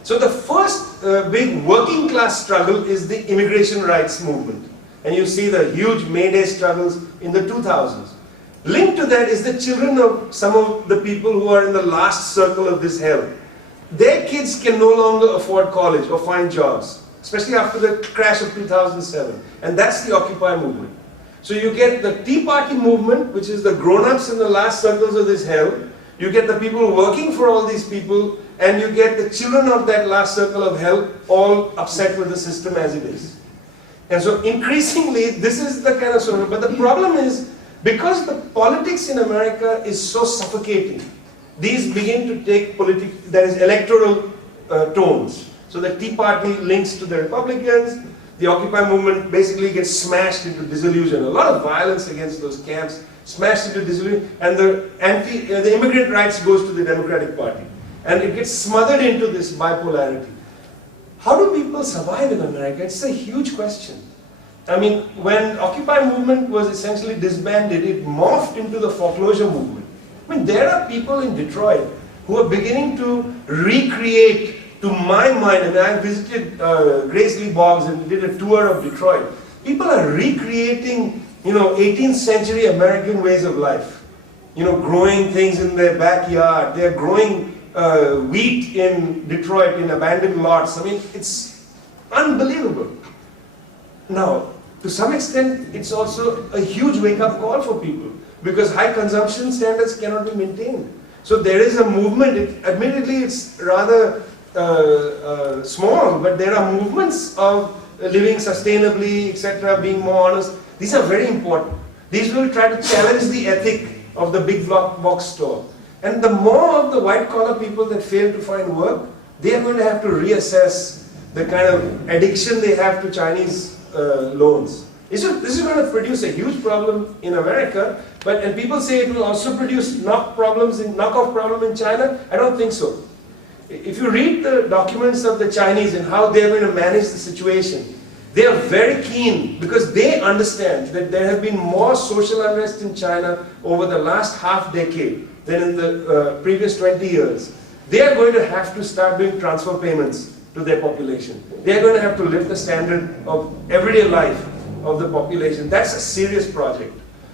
So the first big working class struggle is the immigration rights movement. And you see the huge May Day struggles in the 2000s. Linked to that is the children of some of the people who are in the last circle of this hell. Their kids can no longer afford college or find jobs, especially after the crash of 2007. And that's the Occupy movement. So you get the Tea Party movement, which is the grown-ups in the last circles of this hell. You get the people working for all these people, and you get the children of that last circle of hell all upset with the system as it is. And so increasingly, this is the kind of story. But the problem is, because the politics in America is so suffocating, these begin to take electoral tones. So the Tea Party links to the Republicans, the Occupy movement basically gets smashed into disillusion. A lot of violence against those camps, smashed into disillusion, and the immigrant rights goes to the Democratic Party. And it gets smothered into this bipolarity. How do people survive in America? It's a huge question. I mean, when Occupy movement was essentially disbanded, it morphed into the foreclosure movement. I mean, there are people in Detroit who are beginning to recreate, to my mind, and I visited Grace Lee Boggs and did a tour of Detroit. People are recreating, 18th century American ways of life. Growing things in their backyard. They're growing wheat in Detroit in abandoned lots. I mean, it's unbelievable. Now, to some extent, it's also a huge wake-up call for people because high consumption standards cannot be maintained. So there is a movement, admittedly it's rather small, but there are movements of living sustainably, etc., being more honest. These are very important. These will try to challenge the ethic of the big box store. And the more of the white-collar people that fail to find work, they are going to have to reassess the kind of addiction they have to Chinese loans. This is going to produce a huge problem in America, and people say it will also produce knockoff problem in China. I don't think so. If you read the documents of the Chinese and how they're going to manage the situation, they are very keen because they understand that there have been more social unrest in China over the last half decade than in the previous 20 years. They are going to have to start doing transfer payments to their population. They are going to have to lift the standard of everyday life of the population. That's a serious project.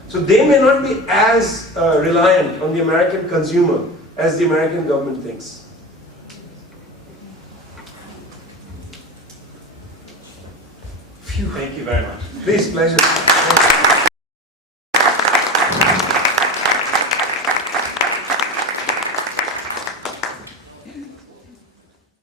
So they may not be as reliant on the American consumer as the American government thinks. Thank you very much. Please, pleasure.